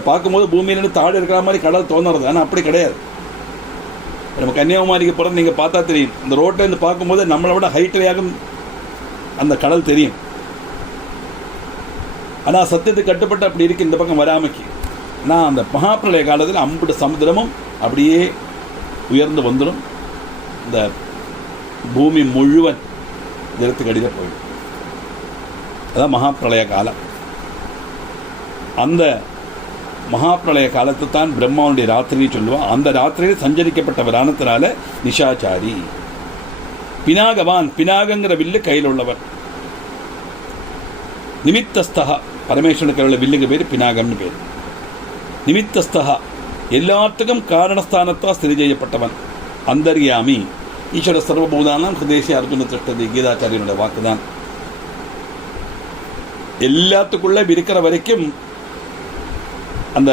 பார்க்கும்போது பூமியிலேருந்து தாழ் இருக்கிற மாதிரி கடல் தோணுறது. ஆனால் அப்படி கிடையாது. நம்ம கன்னியாகுமரிக்கு போகிறது நீங்கள் பார்த்தா தெரியும். இந்த ரோட்டிலேருந்து பார்க்கும்போது நம்மளை விட ஹைட்லையாக அந்த கடல் தெரியும். ஆனால் சத்தியத்துக்கு கட்டுப்பட்டு அப்படி இருக்கு இந்த பக்கம் வராமைக்கு. ஆனால் அந்த மகாபிரளய காலத்தில் அம்புட்டு சமுத்திரமும் அப்படியே உயர்ந்து வந்துடும். இந்த பூமி முழுவன் ஜலத்துக்கு அடியில் போயிடும். அதான் மகாபிரளய காலம். அந்த மகாபிரளய காலத்தை தான் பிரம்மாவுடைய ராத்திரியை சொல்லுவான். அந்த ராத்திரியில் சஞ்சரிக்கப்பட்டவரானத்தினால நிஷாச்சாரி. பினாகவான், பினாகங்கிற வில்லு கையில் உள்ளவர். நிமித்தஸ்தகா, பரமேஸ்வரனுக்கு உள்ள வில்லுக்கு பேர் பினாகம்னு பேர். நிமித்தஸ்தகா, எல்லாத்துக்கும் காரணஸ்தானத்தால் ஸ்திரி செய்யப்பட்டவன். அந்தர்யாமி, ஈஸ்வர சர்வபூதானாம் ஹிருதேசி அர்ஜுன திஷ்டதி, கீதாச்சாரியனுடைய வாக்குதான். எல்லாத்துக்குள்ள இருக்கிற வரைக்கும் அந்த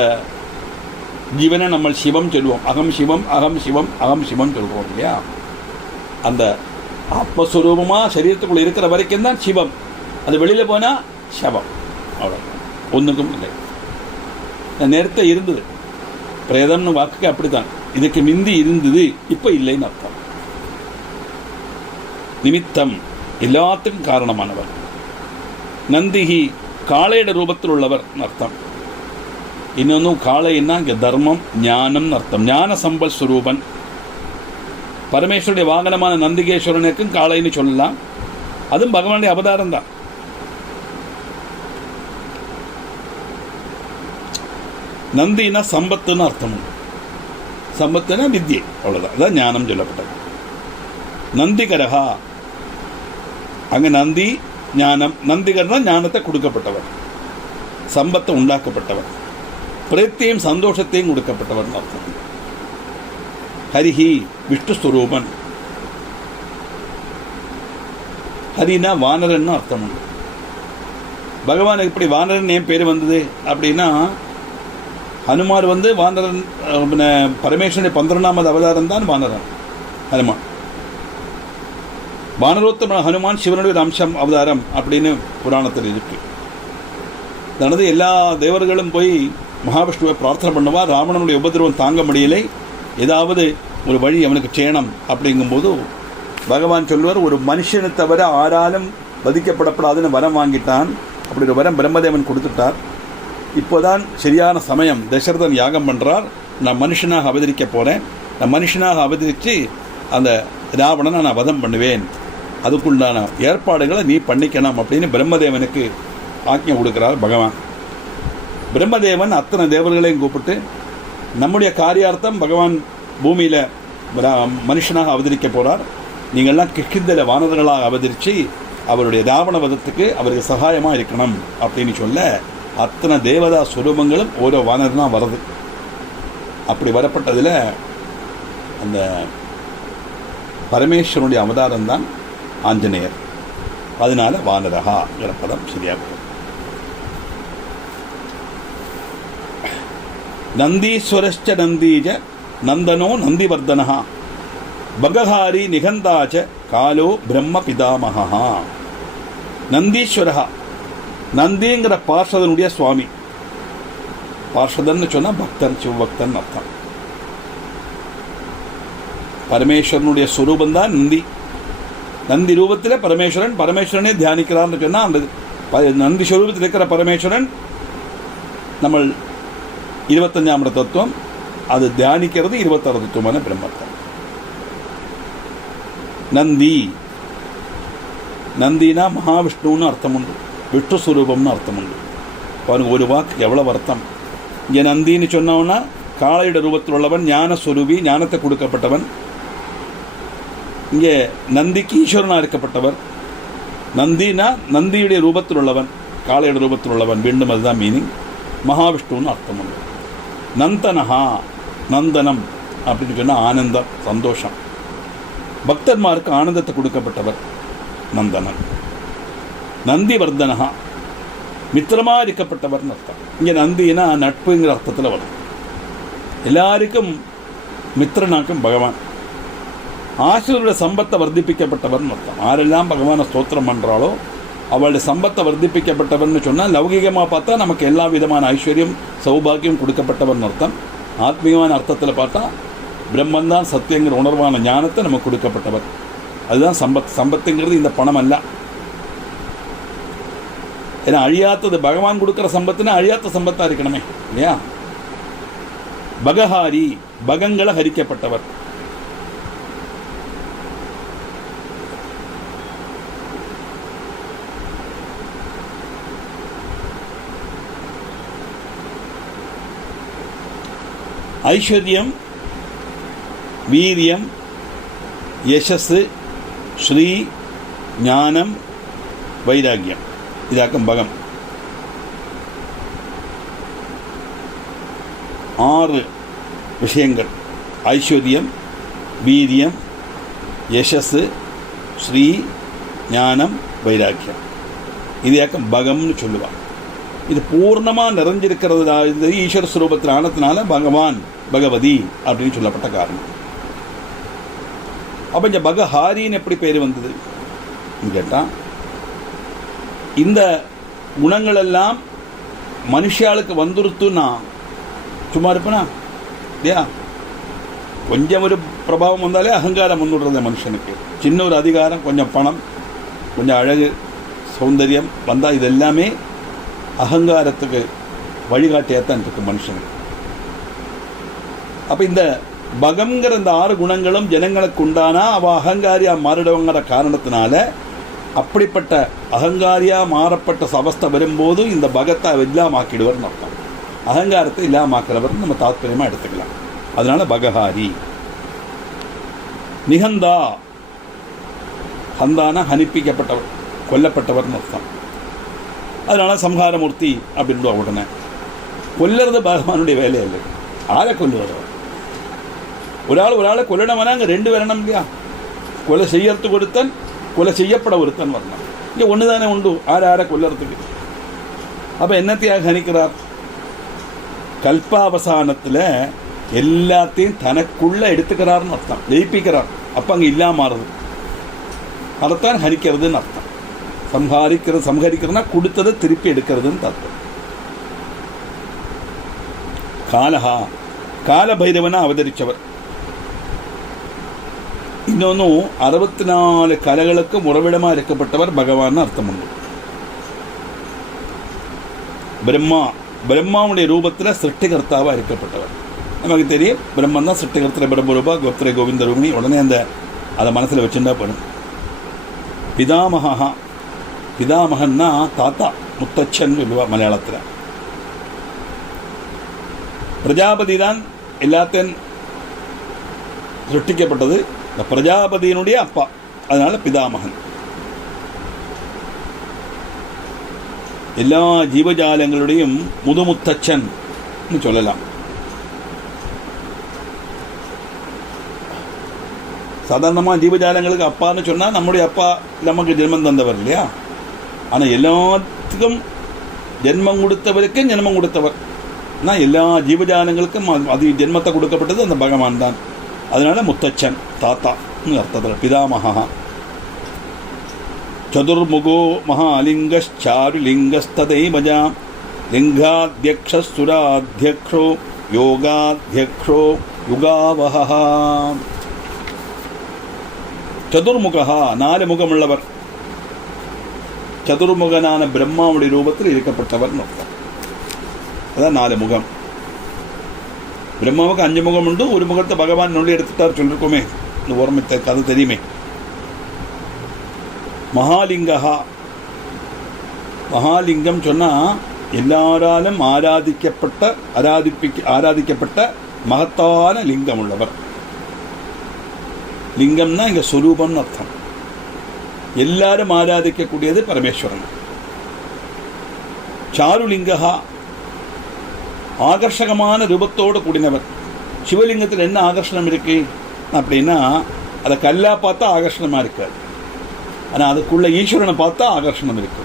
ஜீவனை நம்ம சிவம் சொல்லுவோம். அகம் சிவம், அகம் சிவம், அகம் சிவம் சொல்லுவோம் இல்லையா? அந்த ஆத்மஸ்வரூபமாக சரீரத்துக்குள்ள இருக்கிற வரைக்கும் தான் சிவம். அது வெளியில் போனால் சவம். அவ்வளோ, ஒன்றுக்கும் இல்லை. நேரத்தை இருந்தது. பிரேதம்னு வாக்குக்கு அப்படித்தான். இதுக்கு மிந்தி இருந்தது, இப்போ இல்லைன்னு அர்த்தம். நிமித்தம், எல்லாத்துக்கும் காரணமானவர். நந்திகி, காளையோட ரூபத்தில் உள்ளவர் அர்த்தம். இன்னொன்னும் காளைன்னா இங்கே தர்மம் ஞானம் அர்த்தம். ஞான சம்பல் ஸ்வரூபன். பரமேஸ்வருடைய வாகனமான நந்திகேஸ்வரனுக்கும் காளைன்னு சொல்லலாம். அதுவும் பகவானுடைய அவதாரம் தான். நந்தினா சம்பத்துன்னு அர்த்தம். சம்பத்துனா வித்யை, அவ்வளோதான். அதான் ஞானம் சொல்லப்பட்டது. நந்திகரகா, அங்கே நந்தி ஞானம். நந்திகர் தான் ஞானத்தை கொடுக்கப்பட்டவர், சம்பத்தை உண்டாக்கப்பட்டவர், பிரத்தியம் சந்தோஷத்தையும் கொடுக்கப்பட்டவர் அர்த்தம். ஹரிஹி, விஷ்ணுஸ்வரூபன். ஹரினா வானரன் அர்த்தம். பகவான் எப்படி வானரன் ஏன் பேர் வந்தது அப்படின்னா, ஹனுமார் வானரன், பரமேஸ்வரனுடைய 12வது அவதாரம் தான் வானரன் ஹனுமான். வானரோத்தம ஹனுமான் சிவனுடைய ஒரு அம்சம் அவதாரம் அப்படின்னு புராணத்தில் இருக்கு. அதனால எல்லா தேவர்களும் போய் மகாவிஷ்ணுவை பிரார்த்தனை பண்ணுவார். ராவணனுடைய உபதிரவம் தாங்க முடியலை, ஏதாவது ஒரு வழி அவனுக்கு செய்யணும் அப்படிங்கும்போது பகவான் சொல்லுவார், ஒரு மனுஷனை தவிர ஆராலும் வதிக்கப்படப்படாதுன்னு வரம் வாங்கிட்டான். அப்படி ஒரு வரம் பிரம்மதேவன் கொடுத்துட்டார். இப்போதான் சரியான சமயம். தசரதன் யாகம் பண்ணுறார். நான் மனுஷனாக அவதரிக்க போகிறேன். நான் மனுஷனாக அவதரித்து அந்த ராவணனை நான் வதம் பண்ணுவேன். அதுக்குண்டான ஏற்பாடுகளை நீ பண்ணிக்கணும் அப்படின்னு பிரம்மதேவனுக்கு ஆக்ஞை கொடுக்குறார் பகவான். பிரம்மதேவன் அத்தனை தேவர்களையும் கூப்பிட்டு, நம்முடைய காரியார்த்தம் பகவான் பூமியில் மனுஷனாக அவதரிக்க போகிறார். நீங்கள்லாம் கிஷ்கிந்தல வானர்களாக அவதரித்து அவருடைய ராவண வதத்துக்கு அவருக்கு சகாயமாக இருக்கணும் அப்படின்னு சொல்ல, அத்தனை தேவதா சுரூபங்களும் ஓரோ வானர்லாம் வருது. அப்படி வரப்பட்டதில் அந்த பரமேஸ்வரனுடைய அவதாரம் தான் ஆஞ்சநேயர். அதனால வானரகா பதம் சரியாக. நந்தீஸ்வரஸ்ச நந்தீஜ நந்தனோ நந்திவர்தனஹ பகஹாரி நிகந்தாச்ச காலோ பிரம்ம பிதாமகா. நந்தீஸ்வரஹா, நந்திங்கிற பார்ஷதனுடைய சுவாமி. பார்ஷதன்னு சொன்னால் பக்தன், சிவபக்தன் அர்த்தம். பரமேஸ்வரனுடைய ஸ்வரூபந்தான் நந்தி. நந்தி ரூபத்தில் பரமேஸ்வரன், பரமேஸ்வரனே தியானிக்கிறான்னு சொன்னால் அந்த நந்தி ஸ்வரூபத்தில் இருக்கிற பரமேஸ்வரன் நம்ம 25ஆம் தத்துவம், அது தியானிக்கிறது 26 தத்துவமான பிரம்மத்தை. நந்தி, நந்தினா மகாவிஷ்ணுன்னு அர்த்தம் உண்டு, விஷ்ணு ஸ்வரூபம்னு அர்த்தம் உண்டு. பாருங்க, ஒரு வாக்கு எவ்வளவு அர்த்தம். இங்கே நந்தின்னு சொன்னோன்னா காளையோட ரூபத்தில் உள்ளவன், ஞானஸ்வரூபி, ஞானத்தை கொடுக்கப்பட்டவன். இங்கே நந்திக்கு ஈஸ்வரனாக இருக்கப்பட்டவர். நந்தினா நந்தியுடைய ரூபத்தில் உள்ளவன், காளையோட ரூபத்தில் உள்ளவன். மீண்டும் அதுதான் மீனிங். மகாவிஷ்ணுன்னு அர்த்தம் உண்டு. நந்தனஹா, நந்தனம் அப்படின்னு சொன்னால் ஆனந்தம், சந்தோஷம். பக்தர்மாருக்கு ஆனந்தத்தை கொடுக்கப்பட்டவர். நந்தனன். நந்திவர்தனஹா மித்திரமாக இருக்கப்பட்டவர்னு அர்த்தம். இங்கே நந்தினா நட்புங்கிற அர்த்தத்தில் வரும். எல்லாருக்கும் மித்திரனாக்கும் பகவான். ஆசிரியருடைய சம்பத்தை வர்த்திப்பிக்கப்பட்டவர்னு அர்த்தம். யாரெல்லாம் பகவானை ஸ்தோத்திரம் பண்ணுறாளோ அவளுடைய சம்பத்தை வர்த்திப்பிக்கப்பட்டவர்னு சொன்னால் லௌகிகமாக பார்த்தா நமக்கு எல்லா விதமான ஐஸ்வர்யம் சௌபாகியம் கொடுக்கப்பட்டவர்னு அர்த்தம். ஆத்மீயமான அர்த்தத்தில் பார்த்தா பிரம்மந்தான் சத்தியங்கிற உணர்வான ஞானத்தை நமக்கு கொடுக்கப்பட்டவர். அதுதான் சம்பத். சம்பத்துங்கிறது இந்த பணம் அல்ல. ஏன்னா அழியாத்தது பகவான் கொடுக்குற சம்பத்துன்னா அழியாத்த சம்பத்தாக இருக்கணுமே இல்லையா. பகஹாரி பகங்களை ஹரிக்கப்பட்டவர். ஐஸ்வர்யம், வீரியம், யசஸ், ஸ்ரீ, ஞானம், வைராக்கியம் இதாக்கும் பகம். 6 விஷயங்கள். ஐஸ்வர்யம், வீரியம், யசஸ், ஸ்ரீ, ஞானம், வைராக்கியம் இதாக்கும் பகம்னு சொல்லுவாங்க. இது பூர்ணமாக நிறைஞ்சிருக்கிறதுனா இது ஈஸ்வர ஸ்வரூபத்தில் ஆனதுனால பகவான் பகவதி அப்படின்னு சொல்லப்பட்ட காரணம். அப்போ இந்த பகஹாரின்னு எப்படி பேர் வந்தது கேட்டால், இந்த குணங்கள் எல்லாம் மனுஷாளுக்கு வந்துருத்துன்னா சும்மா இருப்பேனா இல்லையா. கொஞ்சம் ஒரு பிரபாவம் வந்தாலே அகங்காரம் வந்துடுறது மனுஷனுக்கு. சின்ன ஒரு அதிகாரம், கொஞ்சம் பணம், கொஞ்சம் அழகு, சௌந்தரியம் வந்தால் இது எல்லாமே அகங்காரத்துக்கு வழிகாட்டியாத்தான் இருக்கு மனுஷனுக்கு. அப்போ இந்த பகம்ங்கிற இந்த 6 குணங்களும் ஜனங்களுக்கு உண்டானா அவள் அகங்காரியாக மாறிடுவங்கிற காரணத்தினால அப்படிப்பட்ட அகங்காரியாக மாறப்பட்ட சவஸ்தை வரும்போது இந்த பகத்தை இல்லாமாக்கிடுவர்னு அர்த்தம். அகங்காரத்தை இல்லாமாக்கிறவர் நம்ம தாத்பரியமாக எடுத்துக்கலாம். அதனால பகஹாரி. நிகந்தா ஹந்தான ஹனிப்பிக்கப்பட்டவர், கொல்லப்பட்டவர்னு அர்த்தம். அதனால சம்ஹாரமூர்த்தி அப்படின்னு உடனே கொல்லுறது பகவானுடைய வேலையே இல்லை. ஆளை கொல்லுவார். ஒரு ஆளை கொல்லணும்னா அங்கே 2 வரணும் இல்லையா. கொலை செய்யறதுக்கு ஒருத்தன், கொலை செய்யப்பட ஒருத்தன் வரணும். இங்கே ஒன்று தானே உண்டு ஆரை கொல்லறதுக்கு. அப்போ என்னத்தையாக கணிக்கிறார்? கல்பாவசானத்தில் எல்லாத்தையும் தனக்குள்ளே எடுத்துக்கிறார்னு அர்த்தம். ஜெயிப்பிக்கிறார். அப்போ அங்கே இல்லாம மாறுது. அதைத்தான் ஹரிக்கிறதுன்னு அர்த்தம். சம்ஹரிக்கிறதுனா கொடுத்ததை திருப்பி எடுக்கிறதுன்னு அர்த்தம். காலஹா காலபைரவனா அவதரிச்சவர். இன்னொன்னும் 64 கலைகளுக்கும் உறவிடமாக இருக்கப்பட்டவர் பகவான் அர்த்தம் உண்டு. பிரம்மாவுடைய ரூபத்தில் சிருஷ்டிகர்த்தாவாக இருக்கப்பட்டவர். நமக்கு தெரியும் பிரம்மன் தான் சிருஷ்டிகர்த்தர். பிரம்மரூபா கோப்திர கோவிந்த ரூபிணி. உடனே அதை மனசில் வச்சுருந்தா போகணும். பிதாமகா, பிதாமகன்னா தாத்தா, முத்தச்சன் சொல்லுவா மலையாளத்தில். பிரஜாபதி தான் எல்லாத்தையும் சிருஷ்டிக்கப்பட்டது. இந்த பிரஜாபதியினுடைய அப்பா, அதனால பிதாமகன். எல்லா ஜீவஜாலங்களுடையும் முதுமுத்தச்சன் சொல்லலாம். சாதாரணமாக ஜீவஜாலங்களுக்கு அப்பான்னு சொன்னால் நம்முடைய அப்பா நமக்கு ஜென்மம் தந்தவர் இல்லையா. ஆனால் எல்லாத்துக்கும் ஜென்மம் கொடுத்தவருக்கும் ஜென்மம் கொடுத்தவர். ஆனால் எல்லா ஜீவஜாலங்களுக்கும் அது ஜென்மத்தை கொடுக்கப்பட்டது அந்த பகவான் தான். அதனால முத்தச்சன் தாத்தா அர்த்தத்தில் பிதாமகா. சதுர்முகோ மகாலிங்கச்சாருலிங்கஸ்ததைவஜா லிங்காத்யக்ஷசுராத்யக்ஷோ யோகாத்யக்ஷோ யுகாவஹா. சதுர்முகா 4 முகமுள்ளவர். சதுர்முகனான பிரம்மாவுடைய ரூபத்தில் இருக்கப்பட்டவர் அர்த்தம். அதான் 4 முகம். பிரம்மாவுக்கு 5 முகம் உண்டு. ஒரு முகத்தை பகவான் நொல்லி எடுத்துட்டார் சொல்லிருக்கோமே, இந்த ஓர்மித்த கதை தெரியுமே. மகாலிங்கா, மகாலிங்கம் சொன்னால் எல்லாராலும் ஆராதிக்கப்பட்ட மகத்தான லிங்கம் உள்ளவர். லிங்கம்னா இங்கே சொரூபம்னு அர்த்தம். எல்லாரும் ஆராதிக்கக்கூடியது பரமேஸ்வரன். சாருலிங்கா ஆகர்ஷகமான ரூபத்தோடு கூடினவர். சிவலிங்கத்தில் என்ன ஆகர்ஷணம் இருக்கு அப்படின்னா அதை கல்லா பார்த்தா ஆகர்ஷணமாக இருக்காது. ஆனால் அதுக்குள்ள ஈஸ்வரனை பார்த்தா ஆகர்ஷணம் இருக்கு.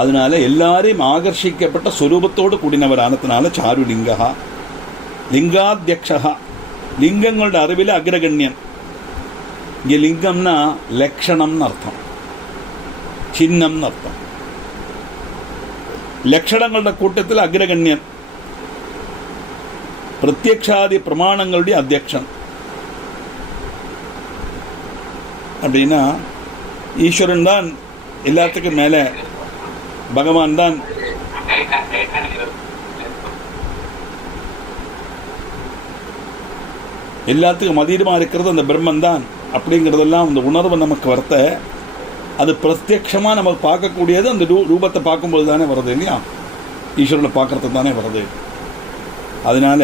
அதனால எல்லாரையும் ஆகர்ஷிக்கப்பட்ட ஸ்வரூபத்தோடு கூடினவர் ஆனதுனால சாருலிங்கா, லிங்காத்தியக்ஷா, லிங்கங்களோட அறிவில் அக்ரகண்யன். இங்கே லிங்கம்னா லக்ஷணம்னு அர்த்தம், சின்னம்னு அர்த்தம். லக்ஷணங்களோட கூட்டத்தில் அக்ரகண்யன், பிரத்யக்ஷாதி பிரமாணங்களுடைய அத்தியக்ஷன். அப்படின்னா ஈஸ்வரன் தான் எல்லாத்துக்கும் மேலே, பகவான் தான் எல்லாத்துக்கும் அதீதமாக இருக்கிறது அந்த பிரம்மன் தான் அப்படிங்கிறதெல்லாம் அந்த உணர்வு நமக்கு வரத்த, அது பிரத்யக்ஷமாக நமக்கு பார்க்கக்கூடியது. அந்த ரூபத்தை பார்க்கும்போது தானே வருது இல்லையா, ஈஸ்வரனை பார்க்கறது தானே வருது. அதனால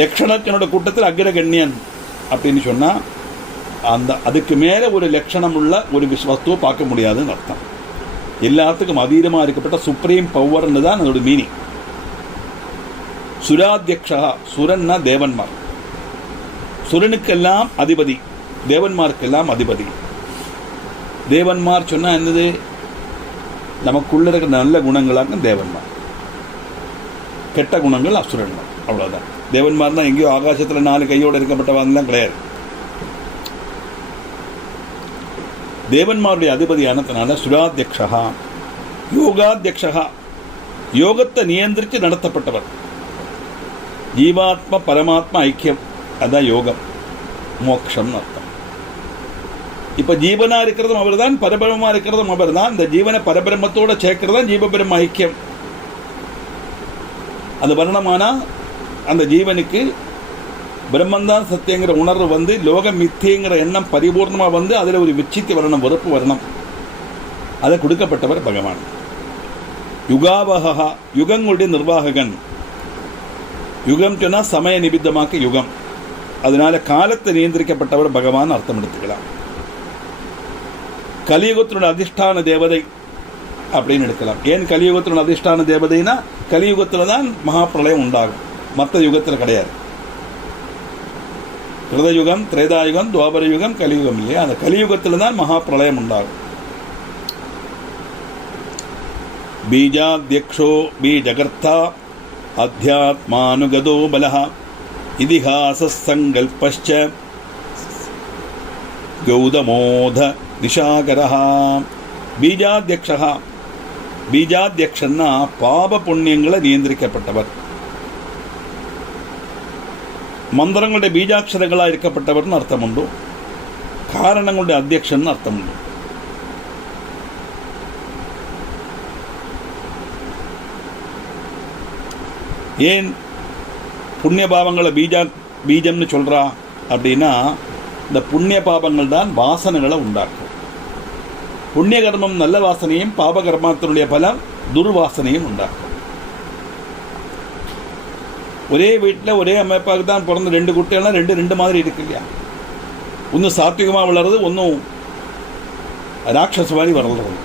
லக்ஷணத்தினோட கூட்டத்தில் அக்ரகண்யன் அப்படின்னு சொன்னால் அதுக்கு மேலே ஒரு லட்சணம் உள்ள ஒரு வஸ்துவை பார்க்க முடியாதுன்னு அர்த்தம். எல்லாத்துக்கும் அதீதமாக இருக்கப்பட்ட சுப்ரீம் பவர்னு தான் அதோட மீனிங். சுராத்தியக்ஷா, சுரன்னா தேவன்மார், சுரனுக்கெல்லாம் அதிபதி, தேவன்மார்க்கெல்லாம் அதிபதி. தேவன்மார் சொன்னால் என்னது, நமக்குள்ள இருக்கிற நல்ல குணங்களாக தேவன்மார், கெட்ட குணங்கள் அசுரன்மார், அவ்வளோதான். தேவன்மார் தான் எங்கேயோ ஆகாசத்தில் 4 கையோடு இருக்கப்பட்டவங்கலாம் கிடையாது. தேவன்மாருடைய அதிபதியானதுனால சுராத்தியக்ஷா, யோகாத்தியக்ஷா, யோகத்தை நியந்திரித்து நடத்தப்பட்டவர். ஜீவாத்ம பரமாத்மா ஐக்கியம், அதான் யோகம், மோக்ஷம்னு அர்த்தம். இப்போ ஜீவனா இருக்கிறதும் அவர் தான், பரபிரமா இருக்கிறதும் அவர் தான். இந்த ஜீவனை பரபிரமத்தோட சேர்க்கிறது தான் ஜீவபிரம ஐக்கியம். அது வர்ணமானா அந்த ஜீவனுக்கு பிரம்மந்தான் சத்தியங்கிற உணர்வு வந்து, லோக மித்தியங்கிற எண்ணம் பரிபூர்ணமாக வந்து அதில் ஒரு விச்சித்தி வரணும், வெறுப்பு வரணும். அதை கொடுக்கப்பட்டவர் பகவான். யுகாவகா, யுகங்களுடைய நிர்வாககன். யுகம் சொன்னால் சமய நிபித்தமாக்க யுகம், அதனால காலத்தை நியந்திரிக்கப்பட்டவர் பகவான் அர்த்தம் எடுத்துக்கலாம். கலியுகத்தினுடைய அதிஷ்டான தேவதை அப்படின்னு எடுக்கலாம். ஏன் கலியுகத்தினுடைய அதிஷ்டான தேவதைனா, கலியுகத்தில் தான் மகாபிரளயம் உண்டாகும், மற்ற யுகத்தில் கிடையாது. கிருதயுகம், திரேதாயுகம், துவாபர யுகம், கலியுகம் இல்லையா, அந்த கலியுகத்தில் தான் மகாபிரளயம் உண்டாகும். பீஜாத்யக்ஷோ பீஜகர்த்தா அத்தியாத்மானுகதோ பலஹ இதிஹாச சங்கல்பஸ்ச கௌதமோத நிஷாகரஹ. பீஜாத்யக்ஷா, பீஜாத்யக்ஷன்னா பாப புண்ணியங்களை நியந்திரிக்கப்பட்டவர், மந்திரங்களுடைய பீஜாட்சரங்களாக இருக்கப்பட்டவர்னு அர்த்தம் உண்டு, காரணங்களுடைய அத்தியக்ஷன் அர்த்தம் உண்டு. ஏன் புண்ணிய பாவங்களை பீஜம்னு சொல்றா அப்படின்னா, இந்த புண்ணிய பாவங்கள் தான் வாசனைகளை உண்டாக்கும். புண்ணிய கர்மம் நல்ல வாசனையும், பாப கர்மத்தினுடைய பலம் துர்வாசனையும் உண்டாக்கும். ஒரே வீட்டில் ஒரே அமைப்பாக தான் பிறந்த 2 குட்டிகள்லாம் ரெண்டு மாதிரி இருக்கு இல்லையா, ஒன்றும் சாத்விகமாக வளருது, ஒன்றும் ராட்சச மாதிரி வளர்றது.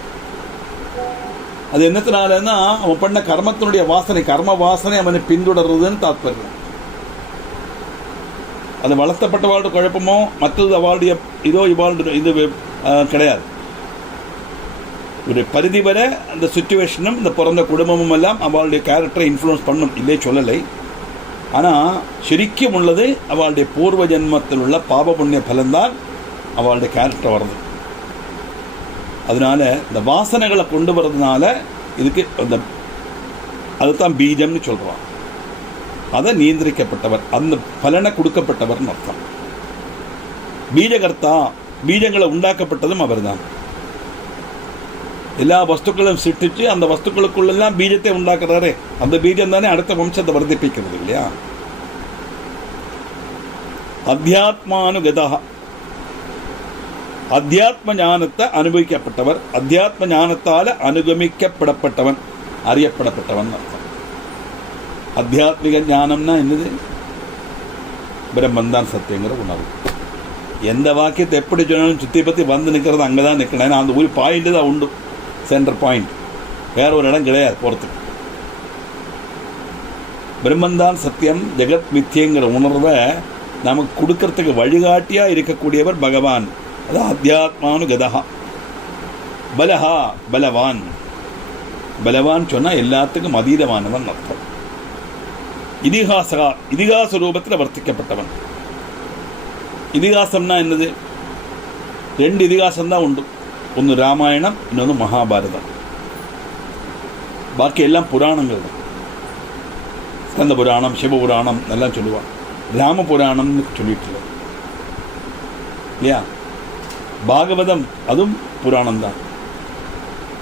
அது என்னத்தினாலன்னா அவன் பண்ண கர்மத்தினுடைய வாசனை, கர்ம வாசனை அவனை பின்தொடர்றதுன்னு தாத்பரியம். அது வளர்த்தப்பட்டவாளுடைய குழப்பமோ மற்றது அவளுடைய இதோ இவாளுடைய இது கிடையாது. ஒரு பரிதி வரை அந்த சுச்சுவேஷனும் இந்த பிறந்த குடும்பமும் எல்லாம் அவளுடைய கேரக்டரை இன்ஃப்ளூயன்ஸ் பண்ணும், இல்லை சொல்லலை. ஆனால் சிரிக்கும் உள்ளது அவளுடைய பூர்வ ஜென்மத்தில் உள்ள பாப புண்ணிய பலன்தான் அவளுடைய கேரக்டர் வருது. அதனால இந்த வாசனைகளை கொண்டு வர்றதுனால இதுக்கு அந்த அதுதான் பீஜம்னு சொல்கிறான். அதை நியந்திரிக்கப்பட்டவர், அந்த பலனை கொடுக்கப்பட்டவர்னு அர்த்தம். பீஜகர்த்தா, பீஜங்களை உண்டாக்கப்பட்டதும் அவர் தான். எல்லா வஸ்துக்களும் சிட்டிச்சு அந்த வஸ்துக்களுக்குள்ளெல்லாம் பீஜத்தை உண்டாக்குறாரு. அந்த பீஜம் தானே அடுத்த வம்சத்தை வர்த்திப்பிக்கிறது இல்லையா. அத்தியாத்மானுகதா, அத்தியாத்ம ஞானத்தை அனுபவிக்கப்பட்டவர், அத்தியாத்ம ஞானத்தால் அனுகமிக்கப்படப்பட்டவன், அறியப்படப்பட்டவன் அர்த்தம். அத்தியாத்மிக ஞானம்னா என்னது, பிரம்மந்தான் சத்தியங்கிற உணர்வு. எந்த வாக்கியத்தை எப்படி சொன்னாலும் சுற்றி பற்றி வந்து நிற்கிறது அங்கே தான் நிற்கணும். ஏன்னா அந்த ஒரு பாயிண்ட்டு தான் உண்டு, சென்டர் பாயிண்ட், வேற ஒரு இடம் கிடையாது போகிறதுக்கு. பிரம்மந்தான் சத்தியம், ஜெகத் மித்தியங்கிற உணர்வை நமக்கு கொடுக்கறதுக்கு வழிகாட்டியாக இருக்கக்கூடியவர் பகவான். அது அத்தியாத்மானுகதா. பலஹா பலவான். பலவான் சொன்னால் எல்லாத்துக்கும் அதீதமானவன் அர்த்தம். இதிகாச ரூபத்தில் வர்த்திக்கப்பட்டவன். இதிகாசம்னா என்னது? 2 இதிகாசம்தான் உண்டு. ஒன்று ராமாயணம், இன்னொன்று மகாபாரதம். பாக்கி எல்லாம் புராணங்கள் தான். ஸ்கந்த புராணம், சிவபுராணம் எல்லாம் சொல்லுவான். ராம புராணம்னு சொல்லிட்டு இல்லையா? பாகவதம் அதுவும் புராணம் தான்.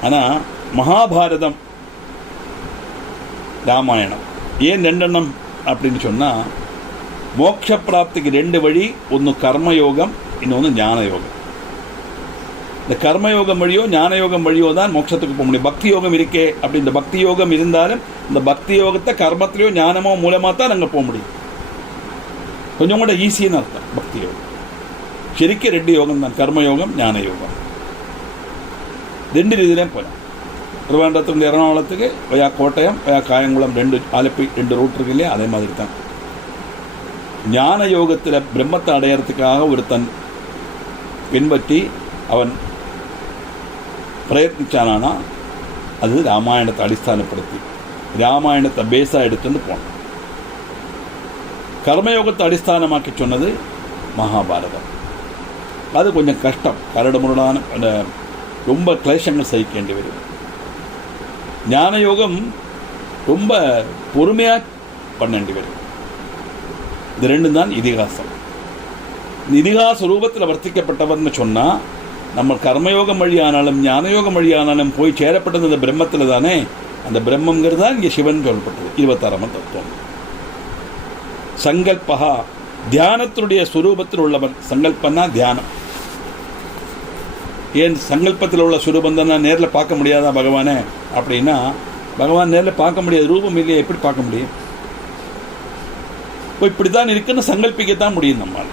ஆனால் மகாபாரதம், ராமாயணம் ஏன் 2 எண்ணம் அப்படின்னு சொன்னால், மோட்ச பிராப்திக்கு 2 வழி. ஒன்று கர்மயோகம், இன்னொன்று ஞான யோகம். இந்த கர்மயோகம் வழியோ ஞான யோகம் வழியோ தான் மோட்சத்துக்கு போக முடியும். பக்தி யோகம் இருக்கே, அப்படி இந்த பக்தி யோகம் இருந்தாலும் இந்த பக்தி யோகத்தை கர்மத்திலையோ ஞானமோ மூலமாக தான் நாங்கள் போக முடியும். கொஞ்சம் கூட ஈஸின்னு அர்த்தம். பக்தி யோகம் ശരിക്കും 2 யோகம் தான், கர்மயோகம் ஞான யோகம். 2 രീതിയിലും போகலாம். திருவனந்தபுரத்துலேருந்து எறணாகுளத்துக்கு வயா கோட்டயம், வயா காயங்குளம், 2 ஆலப்பி 2 ரூட் இருக்கு இல்லையா? அதே மாதிரி தான் ஞான யோகத்தில் பிரம்மத்தை அடையிறதுக்காக ஒருத்தன் பின்பற்றி அவன் பிரயத்னிச்சானா அது ராமாயணத்தை அடிஸ்தானப்படுத்தி ராமாயணத்தை பேஸாக எடுத்துன்னு போனான். கர்மயோகத்தை அடிஸ்தானமாக்கி சொன்னது மகாபாரதம். அது கொஞ்சம் கஷ்டம், கரடுமுரடான ரொம்ப கிளேஷங்கள் சகிக்க வேண்டி வரும். ஞான யோகம் ரொம்ப பொறுமையாக பண்ண வேண்டி வரும். இது 2 தான் இதிகாசம். இதிகாச ரூபத்தில் வர்த்திக்கப்பட்டவர்னு சொன்னால், நம்ம கர்மயோகம் வழியானாலும் ஞானயோகம் வழியானாலும் போய் சேரப்பட்டது அந்த பிரம்மத்தில் தானே. அந்த பிரம்மங்கிறது தான் இங்கே சிவன் சொல்லப்பட்டது. 26ஆம் தத்துவம். சங்கல்பா, தியானத்தினுடைய சுரூபத்தில் உள்ளவன். சங்கல்பன்னா தியானம். ஏன் சங்கல்பத்தில் உள்ள சுரூபம் தான் நேரில் பார்க்க முடியாதா பகவானே அப்படின்னா, பகவான் நேரில் பார்க்க முடியாது, ரூபம் இல்லையே, எப்படி பார்க்க முடியும்? இப்போ இப்படி தான் இருக்குன்னு சங்கல்பிக்கத்தான் முடியும் நம்மால்.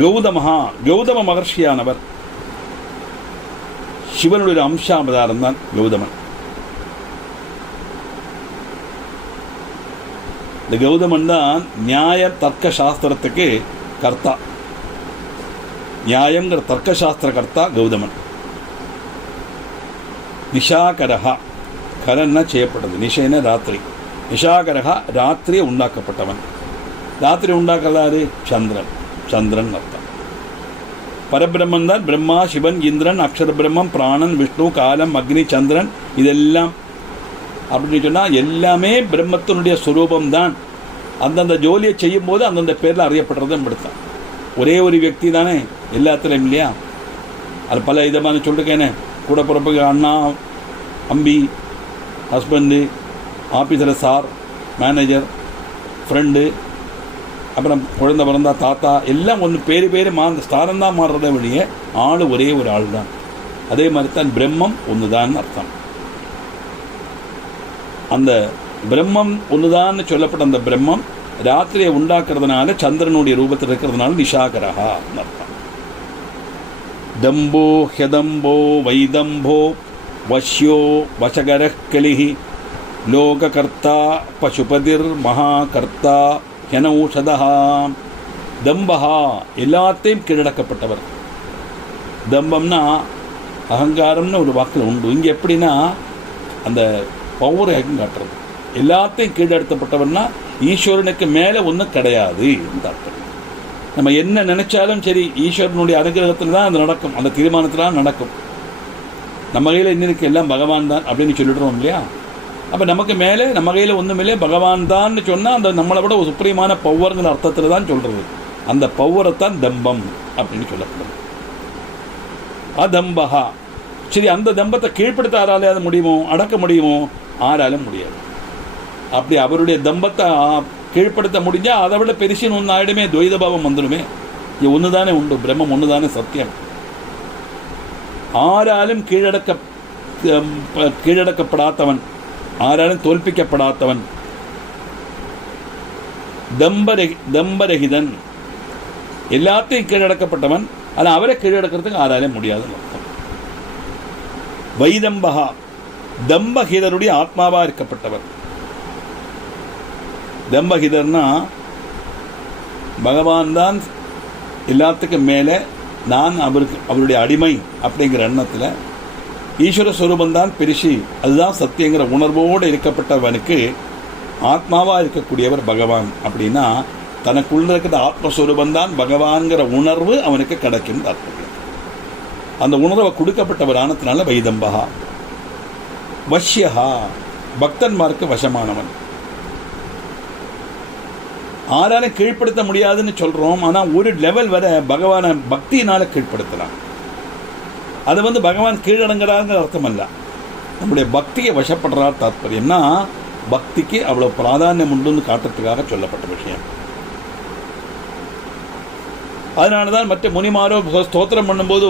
கௌதம மகர்ஷியானவர் சிவனுடைய அம்சாவதாரம் தான் கௌதமன். இந்த கௌதமன் தான் நியாய தர்க்க சாஸ்திரத்துக்கு கர்த்தா. நியாயங்கிற தர்க்க சாஸ்திர கர்த்தா கௌதமன். நிஷாகரஹா, கரன்னா செய்யப்பட்டது, நிஷேன ராத்திரி. நிஷாகரஹா, ராத்திரியை உண்டாக்கப்பட்டவன். ராத்திரி உண்டாக்கலாரு சந்திரன். சந்திரன் அர்த்தம். பரபிரம்மன் தான் பிரம்மா, சிவன், இந்திரன், அக்ஷர பிரம்மம், பிராணன், விஷ்ணு, காலம், அக்னி, சந்திரன். இதெல்லாம் அப்படின்னு சொன்னால் எல்லாமே பிரம்மத்தினுடைய சுரூபம்தான். அந்தந்த ஜோலியை செய்யும் போது அந்தந்த பேரில் அறியப்படுறதும் படுத்தான். ஒரே ஒரு வியக்தி தானே எல்லாத்துலையும் இல்லையா? அது பல விதமான சொல்லிருக்கேனே. கூட பிறப்புக்கு அண்ணா, அம்பி, ஹஸ்பண்டு, ஆஃபீஸில் சார், மேனேஜர், ஃப்ரெண்டு, அப்புறம் குழந்தை பிறந்தா தாத்தா, எல்லாம் ஒன்று பேர் ஸ்தானம் தான் மாறுறத வழியே ஆள் ஒரே ஒரு ஆள் தான். அதே மாதிரி தான் பிரம்மம் ஒன்று தான் அர்த்தம். அந்த பிரம்மம் ஒன்றுதான் சொல்லப்பட்ட அந்த பிரம்மம் ராத்திரியை உண்டாக்குறதுனால சந்திரனுடைய ரூபத்தில் இருக்கிறதுனால நிஷாகரஹா அர்த்தம். தம்போ ஹெதம்போ வைதம்போ வஷ்யோ வசகரக் கலிஹி லோககர்த்தா பசுபதிர் மகாகர்த்தா ஹெனௌஷதா. தம்பஹா, எல்லாத்தையும் கீழடக்கப்பட்டவர். தம்பம்னா அகங்காரம்னு ஒரு வாக்கில் உண்டு. இங்கே எப்படின்னா அந்த பவரை காட்டுறது. எல்லாத்தையும் கீழடக்கப்பட்டவர்னா ஈஸ்வரனுக்கு மேலே ஒன்றும் கிடையாது இந்த அர்த்தம். நம்ம என்ன நினைச்சாலும் சரி ஈஸ்வரனுடைய அனுகிரகத்தில் தான் அது நடக்கும், அந்த தீர்மானத்தில் தான் நடக்கும். நம்ம கையில் இன்னைக்கு எல்லாம் பகவான் தான் அப்படின்னு சொல்லிடுறோம் இல்லையா? அப்போ நமக்கு மேலே நம்ம கையில் ஒன்றும் இல்லை, பகவான் தான் சொன்னால் அந்த நம்மளை விட ஒரு சுப்ரீமான பவர்ங்கிற அர்த்தத்தில் தான் சொல்கிறது. அந்த பவரைத்தான் தம்பம் அப்படின்னு சொல்லப்படுது. அதம்பஹா. சரி, அந்த தம்பத்தை கீழ்ப்படுத்த ஆராலே அது முடியுமோ, அடக்க முடியுமோ? ஆராலும் முடியாது. அப்படி அவருடைய தம்பத்தை கீழ்ப்படுத்த முடிஞ்சால் அதை விட பெருசின்னு ஒன்று ஆகிடுமே, துவைதபாவம் வந்துடுமே. இது ஒன்று தானே உண்டு, பிரம்மம் ஒன்று தானே சத்தியம். ஆராலும் கீழடக்கப்படாதவன், ஆராலும் தோல்பிக்கப்படாதவன், தம்பரகிதன், எல்லாத்தையும் கீழடக்கப்பட்டவன். ஆனால் அவரை கீழடக்கிறதுக்கு ஆராலும் முடியாதுன்னு அர்த்தம். வைதம்பகா, தம்பஹிதருடைய ஆத்மாவாக இருக்கப்பட்டவர். தம்பஹிதர்னா பகவான் தான் எல்லாத்துக்கும் மேலே, நான் அவருடைய அடிமை அப்படிங்கிற எண்ணத்தில் ஈஸ்வர ஸ்வரூபந்தான் பெருசி, அதுதான் சத்தியங்கிற உணர்வோடு இருக்கப்பட்டவனுக்கு ஆத்மாவாக இருக்கக்கூடியவர் பகவான். அப்படின்னா தனக்குள்ள இருக்கிற ஆத்மஸ்வரூபந்தான் பகவான்கிற உணர்வு அவனுக்கு கிடைக்கும் தாற்பயம். அந்த உணர்வை கொடுக்கப்பட்டவர் ஆனத்தினால வைதம்பகா. வஷ்யஹா, பக்தன்மாருக்கு வசமானவன். ஆராலும் கீழ்ப்படுத்த முடியாதுன்னு சொல்கிறோம், ஆனால் ஒரு லெவல் வரை பகவானை பக்தியினால் கீழ்ப்படுத்தலாம். அது பகவான் கீழடங்குறாங்கிற அர்த்தம் அல்ல, நம்முடைய பக்தியை வசப்படுறார் தாற்பயம்னா பக்திக்கு அவ்வளோ பிராதானியம் உண்டுன்னு காட்டுறதுக்காக சொல்லப்பட்ட விஷயம். அதனால தான் மற்ற முனிமாரோ ஸ்தோத்திரம் பண்ணும்போது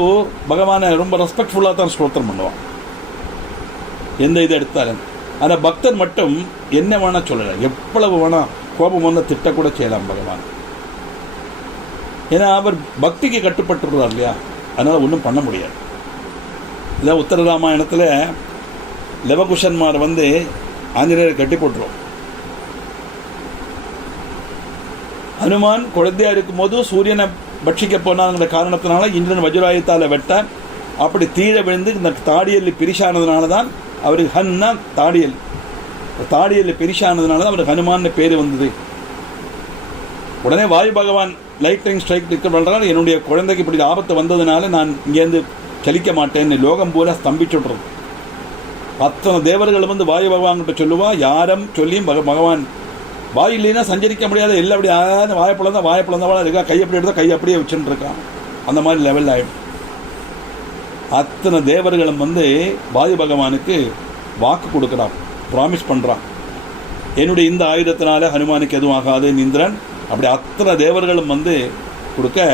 பகவானை ரொம்ப ரெஸ்பெக்ட்ஃபுல்லாக தான் ஸ்தோத்திரம் பண்ணுவான், எந்த இதை எடுத்தாலும். ஆனால் பக்தன் மட்டும் என்ன வேணால் சொல்லலாம், எவ்வளவு வேணால் கோபம் வந்தால் திட்டக்கூட செய்யலாம் பகவான். ஏன்னா அவர் பக்திக்கு கட்டுப்பட்டுருவார் இல்லையா, அதனால் ஒன்றும் பண்ண முடியாது. இதான் உத்தர ராமாயணத்தில் லவகுஷன்மார் ஆஞ்சநேயரை கட்டி போட்டுருவோம். ஹனுமான் குழந்தையா இருக்கும் போது சூரியனை பட்சிக்க போனாங்கிற காரணத்தினால இந்திரன் வஜ்ராயுத்தால் வெட்ட அப்படி தீழ விழுந்து இந்த தாடியல் பிரிஷானதுனால தான் அவருக்கு ஹன்னா தாடியல் பிரிஷானதுனால தான் அவருக்கு ஹனுமான் பேர் வந்தது. உடனே வாயு பகவான் லைட்னிங் ஸ்ட்ரைக் பண்ணுறாரு, என்னுடைய குழந்தைக்கு இப்படி ஆபத்து வந்ததுனால நான் இங்கேருந்து சலிக்க மாட்டேன்னு லோகம் பூரா ஸ்தம்பிச்சுடுறது. அத்தனை தேவர்கள் வாயு பகவான்கிட்ட சொல்லுவா, யாரும் சொல்லியும் பகவான் வாய் இல்லைன்னா சஞ்சரிக்க முடியாத, எல்லாம் அப்படி வாயப்பழந்தான் இருக்கா, கை அப்படி எடுத்தால் கை அப்படியே வச்சுட்டு இருக்கான். அந்த மாதிரி லெவலில் ஆகிடும். அத்தனை தேவர்களும் வாயு பகவானுக்கு வாக்கு கொடுக்குறான், ப்ராமிஸ் பண்ணுறான், என்னுடைய இந்த ஆயுதத்தினால ஹனுமானுக்கு எதுவும் ஆகாது இந்திரன். அப்படி அத்தனை தேவர்களும் கொடுக்க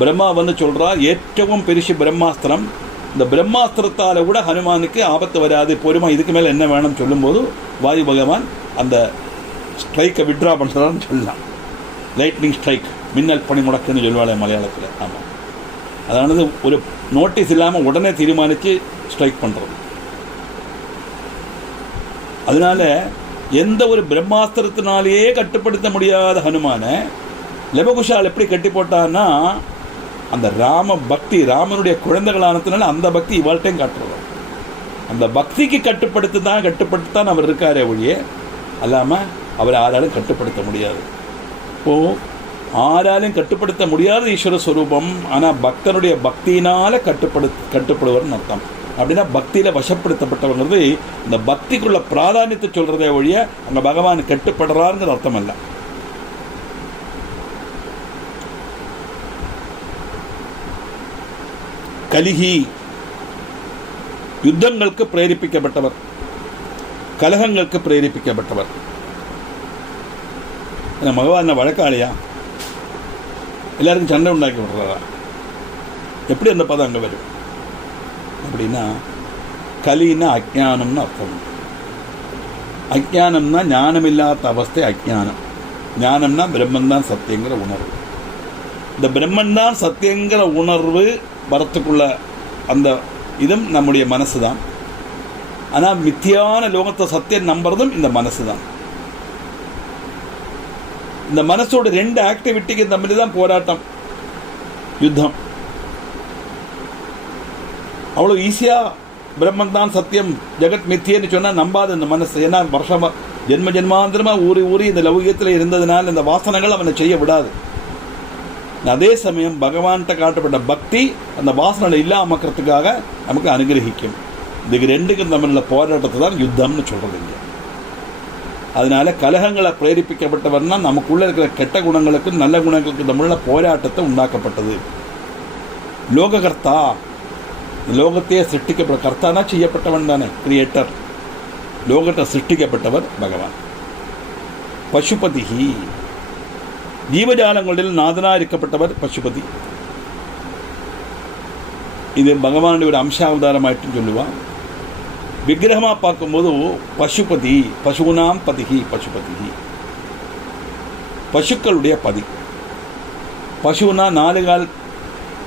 பிரம்மா சொல்கிறார், ஏற்றவும் பெருசு பிரம்மாஸ்திரம், இந்த பிரம்மாஸ்திரத்தால் கூட ஹனுமானுக்கு ஆபத்து வராது, பொறுமா, இதுக்கு மேலே என்ன வேணும்னு சொல்லும்போது வாயு பகவான் அந்த ஸ்ட்ரைக்கை விட்ரா பண்ணுறான்னு சொல்லலாம். லைட்னிங் ஸ்ட்ரைக், மின்னல் பனி முடக்குன்னு சொல்லுவாள் மலையாளத்தில். ஆமாம், அதானது ஒரு நோட்டீஸ் இல்லாமல் உடனே தீர்மானித்து ஸ்ட்ரைக் பண்ணுறது. அதனால எந்த ஒரு பிரம்மாஸ்திரத்தினாலேயே கட்டுப்படுத்த முடியாத ஹனுமானை லவகுஷால் எப்படி கட்டி போட்டான்னா, அந்த ராம பக்தி, ராமனுடைய குழந்தைகளானதுனால அந்த பக்தி இவாள்கிட்டையும் காட்டுறோம். அந்த பக்திக்கு கட்டுப்படுத்தான் அவர் இருக்காரே ஒழிய அல்லாமல் அவரை ஆராலும் கட்டுப்படுத்த முடியாது. இப்போது ஆராலும் கட்டுப்படுத்த முடியாத ஈஸ்வர ஸ்வரூபம், ஆனால் பக்தனுடைய பக்தியினால் கட்டுப்படுவர்னு அர்த்தம். அப்படின்னா பக்தியில் வசப்படுத்தப்பட்டவங்கிறது இந்த பக்திக்குள்ள பிராதானியத்தை சொல்கிறதே ஒழிய அங்கே பகவான் கட்டுப்படுறாருங்கிற அர்த்தம் அல்ல. கலிகி, யுத்தங்களுக்கு பிரேரிப்பிக்கப்பட்டவர், கலகங்களுக்கு பிரேரிப்பிக்கப்பட்டவர். பகவான் வழக்காளியா, எல்லாருக்கும் சண்டை உண்டாக்கி விடுறாரா? எப்படி அந்த பதம் அங்கே வரும் அப்படின்னா, கலின்னா அஜ்ஞானம்னு அர்த்தம். அஜ்ஞானம்னா ஞானமில்லாத அவஸ்தை அஜ்ஞானம். ஞானம்னா பிரம்மன்தான் சத்தியங்கிற உணர்வு. இந்த பிரம்மன்தான் சத்தியங்கிற உணர்வு வரத்துக்குள்ள அந்த இதும் நம்முடைய மனசு தான். ஆனால் மித்தியான லோகத்தை சத்தியம் நம்புறதும் இந்த மனசு தான். இந்த மனசோட ரெண்டு ஆக்டிவிட்டிக்கு தம்பில் தான் போராட்டம், யுத்தம். அவ்வளோ ஈஸியாக பிரம்மன் தான் சத்தியம், ஜெகத் மித்தியன்னு சொன்னால் நம்பாது இந்த மனசு. ஏன்னா வருஷமாக ஜென்மாந்திரமாக ஊறி இந்த லௌகியத்தில் இருந்ததுனால இந்த வாசனைகள் அவனை செய்ய விடாது. அதே சமயம் பகவான்கிட்ட காட்டப்பட்ட பக்தி அந்த வாசனை இல்லாமக்கிறதுக்காக நமக்கு அனுகிரகிக்கும். இதுக்கு ரெண்டுக்கும் தமிழில் போராட்டத்தை தான் யுத்தம்னு சொல்கிறது இங்கே. அதனால கலகங்களை பிரேரிப்பிக்கப்பட்டவர்னா நமக்குள்ளே இருக்கிற கெட்ட குணங்களுக்கும் நல்ல குணங்களுக்கும் தமிழில் போராட்டத்தை உண்டாக்கப்பட்டது. லோககர்த்தா, லோகத்தையே சிருஷ்டிக்கப்பட்ட கர்த்தானா செய்யப்பட்டவன் தானே, கிரியேட்டர். லோகத்தை சிருஷ்டிக்கப்பட்டவர் பகவான். பசுபதிஹி, ஜீவஜாலங்களில் நாதனாக இருக்கப்பட்டவர் பசுபதி. இது பகவானுடைய ஒரு அம்சாவதாரமாயிட்டு சொல்லுவான். விக்கிரகமாக பார்க்கும்போது பசுபதி, பசுனாம் பதிகி, பசுபதிகி, பசுக்களுடைய பதி. பசுனா 4 கால்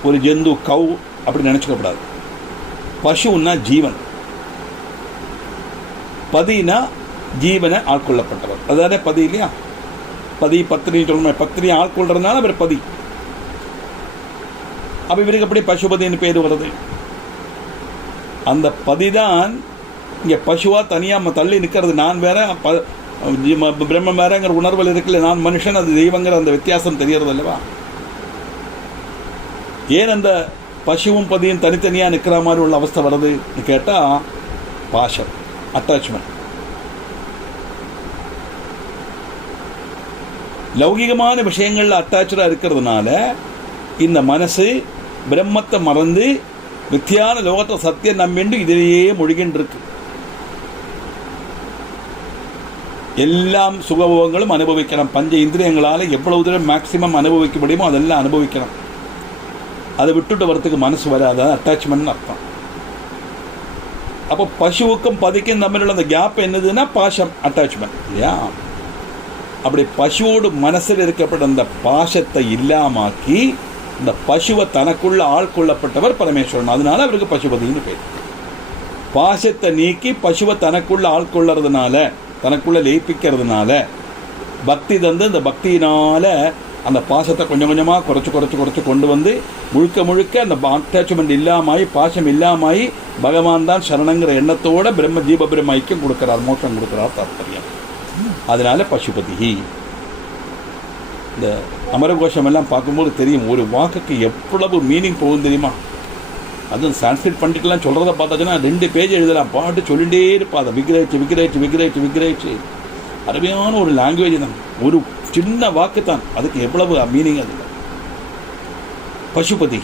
ஒரு ஜந்து, கவு அப்படி நினச்சிக்கப்படாது. பசுன்னா ஜீவன், பதினா ஜீவனை ஆட்கொள்ளப்பட்டவர், அதானே பதி இல்லையா? பதி பத்னி சொல்லணும், பத்னி ஆட்கொள்றதுனால அவர் பதி. அப்போ இவருக்கு எப்படி பசுபதினு பேர் வருது? அந்த பதிதான் இங்கே பசுவாக தனியாக தள்ளி நிற்கிறது. நான் வேற பிரம்மம் வேறங்கிற உணர்வில் இருக்குல்ல, நான் மனுஷன் அது தெய்வங்கிற அந்த வித்தியாசம் தெரியறது அல்லவா? ஏன் அந்த பசுவும் பதியும் தனித்தனியாக நிற்கிற மாதிரி உள்ள அவஸ்தை வருதுன்னு கேட்டால் பாஷம், அட்டாச்மெண்ட். லௌகிகமான விஷயங்களில் அட்டாச்சாக இருக்கிறதுனால இந்த மனசு பிரம்மத்தை மறந்து வித்தியான லோகத்தை சத்தியம் நம்பிண்டு இதிலேயே மொழிகின்றிருக்கு. எல்லாம் சுகபோகங்களும் அனுபவிக்கணும். பஞ்ச இந்திரியங்களால் எவ்வளவு தூரம் மேக்சிமம் அனுபவிக்க முடியுமோ அதெல்லாம் அனுபவிக்கணும். அதை விட்டுட்டு வரத்துக்கு மனசு வராது. அட்டாச்மெண்ட் அர்த்தம். அப்போ பசுவுக்கும் பதிக்கும் தமிழில் அந்த கேப் என்னதுன்னா பாசம், அட்டாச்மெண்ட் இல்லையா? அப்படி பசுவோடு மனசில் இருக்கப்பட்ட அந்த பாசத்தை இல்லாமாக்கி இந்த பசுவை தனக்குள்ள ஆள்கொள்ளப்பட்டவர் பரமேஸ்வரன். அதனால அவருக்கு பசுபதினு பேர். பாசத்தை நீக்கி பசுவை தனக்குள்ள ஆள்கொள்ளறதுனால, தனக்குள்ள லயிப்பிக்கிறதுனால பக்தி தந்து இந்த பக்தியினால அந்த பாசத்தை கொஞ்சம் கொஞ்சமாக குறைச்சி கொண்டு வந்து முழுக்க முழுக்க அந்த அட்டாச்மெண்ட் இல்லாமல் பாசம் இல்லாமல் பகவான் தான் சரணங்கிற எண்ணத்தோட பிரம்ம ஜீவ பிரம்ம ஐக்கியம் கொடுக்கிறார், மோட்சம் கொடுக்கிறார் தாத்பரியம். அதனால பசுபதி. இந்த அமரகோஷம் எல்லாம் பார்க்கும்போது தெரியும் ஒரு வாக்குக்கு எவ்வளவு மீனிங் போகும் தெரியுமா? அதுவும் சான்ஸ்கிரிட் பண்டிட்லாம் சொல்கிறத பார்த்தாச்சுன்னா 2 பேஜ் எழுதலாம், பாட்டு சொல்லிகிட்டே இருப்பா. அதை விக்ரேச்சு அருமையான ஒரு லாங்குவேஜ் தான், ஒரு சின்ன வாக்கு தான், அதுக்கு எவ்வளவு மீனிங். அது பசுபதி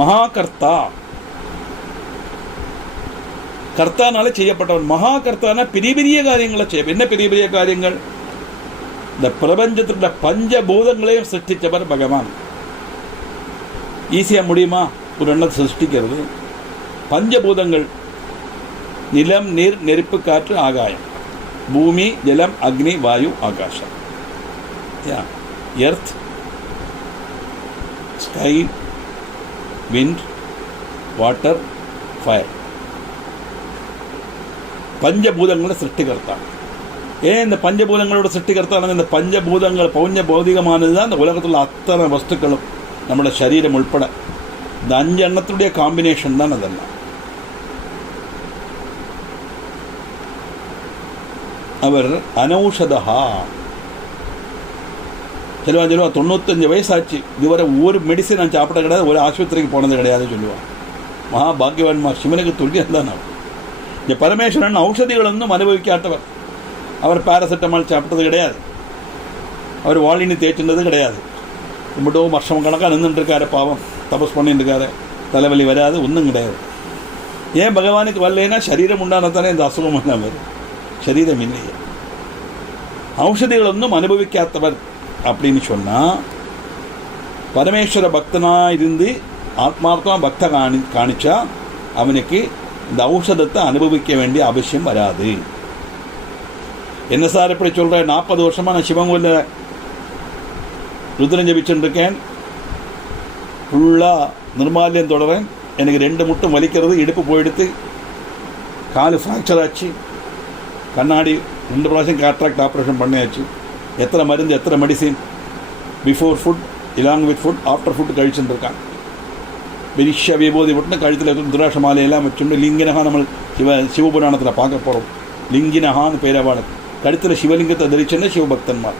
மகாகர்த்தா, கர்த்தானால செய்யப்பட்டவன். மகாகர்த்தானா பெரிய பெரிய காரியங்களை செய்ய. என்ன பெரிய பெரிய காரியங்கள்? இந்த பிரபஞ்சத்தின் பஞ்சபூதங்களையும் சிருஷ்டிச்சவர் பகவான். ஈஸியாக முடியுமா ஒரு எண்ணத்தை சிருஷ்டிக்கிறது? பஞ்சபூதங்கள் நிலம், நீர், நெருப்பு, காற்று, ஆகாயம், பூமி, ஜலம், அக்னி, வாயு, ஆகாஷம். Earth, sky, wind, water, fire. பஞ்சபூதங்களை சிருஷ்டிகர்த்தா. ஏன் இந்த பஞ்சபூதங்களோட சிருஷ்டிகர்த்தா? இந்த பஞ்சபூதங்கள் பௌஞ்ச பௌதிகமானது தான் இந்த உலகத்தில் அத்தனை வஸ்துக்களும், நம்மளோட சரீரம் உள்பட. இந்த 5 எண்ணத்துடைய காம்பினேஷன் தான் அதெல்லாம். அவர் அனௌஷதா. சொல்லுவான் 95 வயசாச்சு, இதுவரை ஒரு மெடிசன் நான் சாப்பிட கிடையாது, ஒரு ஆஸ்பத்திரிக்கு போனது கிடையாது சொல்லுவான். மகாபாகியவான்மார் சிவனுக்கு துல்லியம் தான் அவர். இந்த பரமேஸ்வரன் ஔஷதிகளொன்னும் அனுபவிக்காட்டவர். அவர் பேராசிட்டமால் சாப்பிட்டது கிடையாது, அவர் வாலினி தேய்ச்சின்றது கிடையாது. மட்டும் வருஷம் கணக்காக நின்றுட்டுருக்காரு, பாவம் தபஸ் பண்ணிட்டு இருக்காரு, தலைவலி வராது, ஒன்றும் கிடையாது. ஏன் பகவானுக்கு வரலைன்னா சரீரம் உண்டானதானே இந்த அசுகம் எல்லாம் வரும், சரீரம் இல்லையே. ஔஷதிகள் ஒன்றும் அனுபவிக்காதவர் அப்படின்னு சொன்னால் பரமேஸ்வர பக்தனாக இருந்து ஆத்மார்த்தமாக பக்த காணிச்சா அவனுக்கு இந்த ஔஷதத்தை அனுபவிக்க வேண்டிய அவசியம் வராது. என்ன சார் இப்படி சொல்கிறேன்? 40 வருஷமாக நான் சிவங்கோயிலில் ருத்ரம் ஜபிச்சுருக்கேன், ஃபுல்லாக நிர்மால்யம் தொடரேன், எனக்கு 2 முட்டும் வலிக்கிறது, இடுப்பு போயிடுத்து, காலு ஃப்ராக்சர் ஆச்சு, கண்ணாடி 2 பிராവശ്யம் கேட்ராக்ட் ஆப்ரேஷன் பண்ணியாச்சு. எத்தனை மருந்து, எத்தனை medicine, before food, along with food, after food கழிச்சுட்டு இருக்கான். பெரிய விபூதி போட்டு கழுத்தில் இருக்கிற துராஷ மாலையெல்லாம் வச்சுட்டு லிங்கினகா நம்ம சிவபுராணத்தில் பார்க்க போகிறோம். லிங்கினகான்னு பேரவாள் கழுத்தில் சிவலிங்கத்தை தரிச்சுன்னா சிவபக்தன்மார்.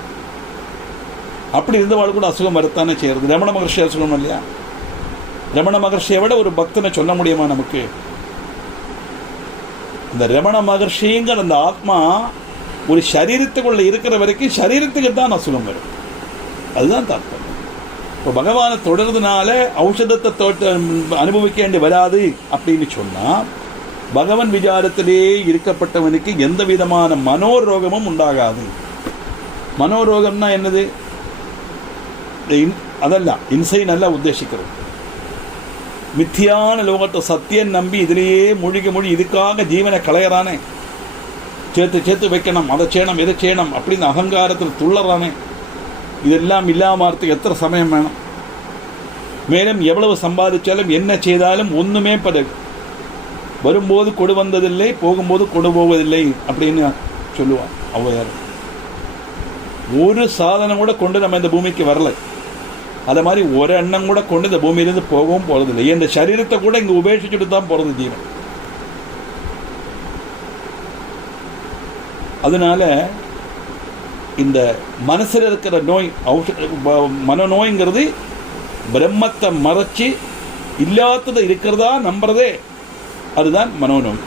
அப்படி இருந்தவாள் கூட அசுகம் வரத்தானே செய்கிறது. ரமண மகர்ஷி அசுகம் இல்லையா? ரமண மகர்ஷியை விட ஒரு பக்தனை சொல்ல முடியுமா நமக்கு? இந்த ரமண மகர்ஷிங்கிற அந்த ஆத்மா ஒரு சரீரத்துக்குள்ள இருக்கிற வரைக்கும் சரீரத்துக்கு தான் அசுகம் வரும். அதுதான் தாற்பயம். இப்போ பகவானை தொடர்றதுனால ஔஷதத்தை அனுபவிக்க வேண்டி வராது அப்படின்னு சொன்னால் பகவன் விசாரத்திலே இருக்கப்பட்டவனுக்கு எந்த விதமான மனோரோகமும் உண்டாகாது. மனோரோகம்னா என்னது? அதெல்லாம் இன்சை நல்லா உத்தேசிக்கிறது. மித்தியான லோகத்தை சத்தியம் நம்பி இதிலேயே மூழ்கி இதுக்காக ஜீவனை களையறானே, சேர்த்து வைக்கணும், அதை செய்யணும், இதை செய்யணும் அப்படின்னு அகங்காரத்தில் துள்ளறானே, இதெல்லாம் இல்லாமறதுக்கு எத்தனை சமயம் வேணும்? மேலும் எவ்வளவு சம்பாதிச்சாலும் என்ன செய்தாலும் ஒன்றுமே வரும்போது கொடு வந்ததில்லை, போகும்போது கொடு போவதில்லை அப்படின்னு சொல்லுவான் ஔவையார். ஒரு சாதனம் கூட கொண்டு நம்ம இந்த பூமிக்கு வரல. அது மாதிரி ஒரு எண்ணம் கூட கொண்டு இந்த பூமியிலிருந்து போகவும் போறதில்லை. இந்த சரீரத்தை கூட இங்க உபேட்சிச்சுட்டு தான் போறது ஜீவன். அதனால இந்த மனசில் இருக்கிற நோய் மனநோய்ங்கிறது பிரம்மத்தை மறைச்சி இல்லாததை இருக்கிறதா நம்புறதே அதுதான் மனோநோய்.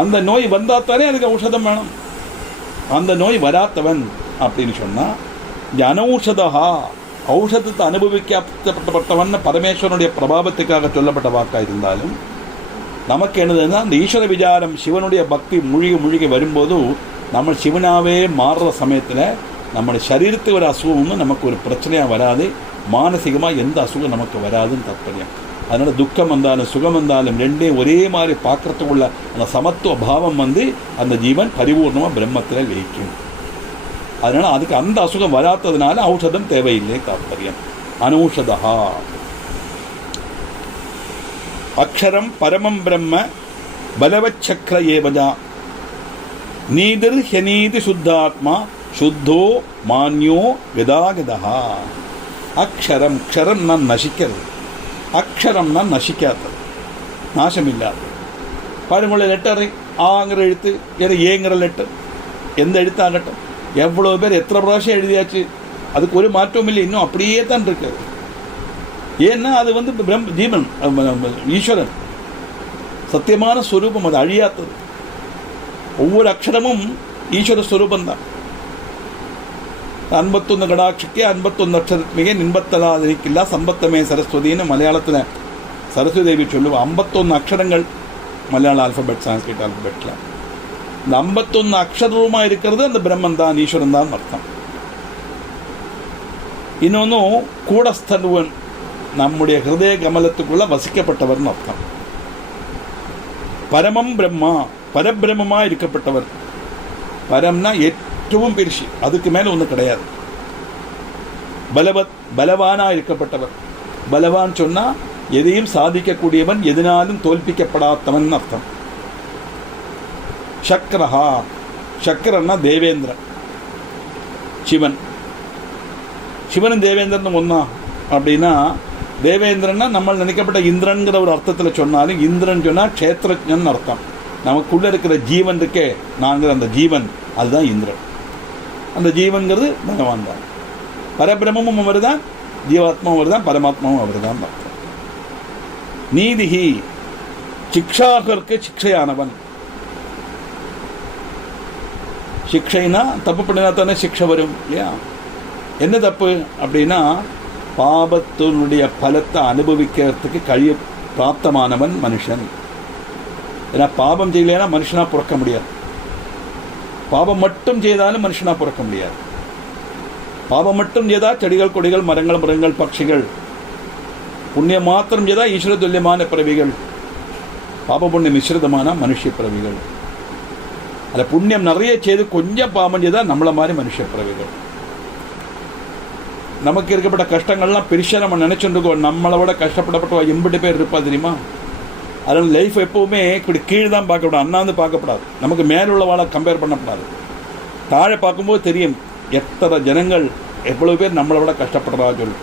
அந்த நோய் வந்தா தானே அதுக்கு ஔஷதம் வேணும். அந்த நோய் வராத்தவன் அப்படின்னு சொன்னா அனௌஷதா, ஔஷதத்தை அனுபவிக்கப்பட்டவன் பரமேஸ்வரனுடைய பிரபாவத்துக்காக சொல்லப்பட்ட வாக்கா இருந்தாலும் நமக்கு என்னதுன்னா அந்த ஈஸ்வர விசாரம் சிவனுடைய பக்தி முழுகி வரும்போது நம்ம சிவனாவே மாறுற சமயத்தில் நம்முடைய சரீரத்துக்கு ஒரு அசுகமும் நமக்கு ஒரு பிரச்சனையாக வராது, மானசீகமாக எந்த அசுகம் நமக்கு வராதுன்னு தாற்பயம். அதனால் துக்கம் வந்தாலும் சுகம் வந்தாலும் ரெண்டையும் ஒரே மாதிரி பார்க்கறதுக்குள்ள அந்த சமத்துவ பாவம் அந்த ஜீவன் பரிபூர்ணமாக பிரம்மத்தில் லயிக்கும். அதனால் அதுக்கு அந்த அசுகம் வராததுனால ஔஷதம் தேவையில்லை தாற்பயம். அனௌஷதா அக்ஷரம் பரமம் பிரம்ம பலவச்சக்ர ஏவஜா நீதிர் ஹெனீதி சுத்தாத்மா சுத்தோ மான்யோ கதாகதா. அக்ஷரம், க்ஷரம் நான் நசிக்கிறது, அக்ஷரம் நான் நசிக்காதது, நாசமில்லாதது. பாருங்கள லெட்டரு ஆங்கிற எழுத்து ஏங்கிற லெட்டர் எந்த எழுத்தாகட்டும் எவ்வளோ பேர் எத்தனை பிராവശ്யம் எழுதியாச்சு, அதுக்கு ஒரு மாற்றமும் இல்லை, இன்னும் அப்படியே தான் இருக்குது. ஏன்னா அது ஜீவன் ஈஸ்வரன் சத்தியமான ஸ்வரூபம், அது அழியாத்தது. ஒவ்வொரு அக்ஷரமும் ஈஸ்வர ஸ்வரூபந்தான். 51 கடாட்சிக்கு 51 அக்ஷரத்துமிಗೆ நின்பத்தலாதிரிக்கில்லா சம்பத்தமே சரஸ்வதினு மலையாளத்தில் சரஸ்வதி தேவி சொல்லுவா. 51 அக்ஷரங்கள் மலையாள ஆல்பபெட், சான்ஸ்கிரிட் ஆல்பபெட்டில். இந்த 51 அக்ஷரமாக இருக்கிறது அந்த பிரம்மன் தான், ஈஸ்வரன் தான் அர்த்தம். இன்னொன்னும் கூடஸ்தன்வன், நம்முடைய ஹிருதய கமலத்துக்குள்ள வசிக்கப்பட்டவர்னு அர்த்தம். பரமம் பிரம்மா, பரபிரமமா இருக்கப்பட்டவர். பரம்னா ഏറ്റവും பெருசு, அதுக்கு மேல ஒன்றும் கிடையாது. பலவத், பலவானா இருக்கப்பட்டவர். பலவான் சொன்னா எதையும் சாதிக்கக்கூடியவன், எதனாலும் தோல்பிக்கப்படாதவன் அர்த்தம். சக்கரஹா, சக்கரன்னா தேவேந்திரன், சிவன். சிவனும் தேவேந்திரன் ஒன்னா அப்படின்னா, தேவேந்திரன்னா நம்ம நினைக்கப்பட்ட இந்திரன்கிற ஒரு அர்த்தத்தில் சொன்னாலும், இந்திரன் சொன்னா க்ஷேத்திரஜன் அர்த்தம். நமக்குள்ள இருக்கிற ஜீவன் இருக்கே, நாங்கள் அந்த ஜீவன், அதுதான் இந்திரன். அந்த ஜீவன்கிறது பகவான் தான். பரபிரமும் அவர் தான், ஜீவாத்மாவும் அவர் தான், பரமாத்மாவும் அவர் தான் அர்த்தம். நீதிஹி, சிக்ஷாகருக்கு சிக்ஷையானவன். சிக்ஷைனா தப்பு பண்ணினா தானே சிக்ஷை வரும் இல்லையா? என்ன தப்பு அப்படின்னா, பாபத்தினுடைய பலத்தை அனுபவிக்கிறதுக்கு பிராப்தமானவன் மனுஷன். ஏன்னா பாபம் செய்யலைன்னா மனுஷனா பிறக்க முடியாது. பாபம் மட்டும் செய்தாலும் மனுஷனா பிறக்க முடியாது. பாபம் மட்டும் செய்தால் செடிகள் கொடிகள் மரங்கள் மிருகங்கள் பட்சிகள், புண்ணியம் மாத்திரம் செய்தால் ஈஸ்வர துல்லியமான பிறவிகள், பாப புண்ணியம் மிஸ்ரிதமான மனுஷ பிறவிகள். அதில் புண்ணியம் நிறைய செய்து கொஞ்சம் பாபம் செய்தால் நம்மள மாதிரி மனுஷ பிறவிகள். நமக்கு இருக்கப்பட்ட கஷ்டங்கள்லாம் பெருசாக நம்ம நினைச்சுருக்கோம். நம்மளை விட கஷ்டப்படப்பட்ட எம்பிட்டு பேர் இருப்பா தெரியுமா? அதனால் லைஃப் எப்போவுமே இப்படி கீழே தான் பார்க்கப்படாது, அண்ணாந்து பார்க்கப்படாது. நமக்கு மேலுள்ளவாளை கம்பேர் பண்ணப்படாது. தாழെ பார்க்கும்போது தெரியும் எத்தனை ஜனங்கள் எவ்வளோ பேர் நம்மளை விட கஷ்டப்படுறா சொல்லு.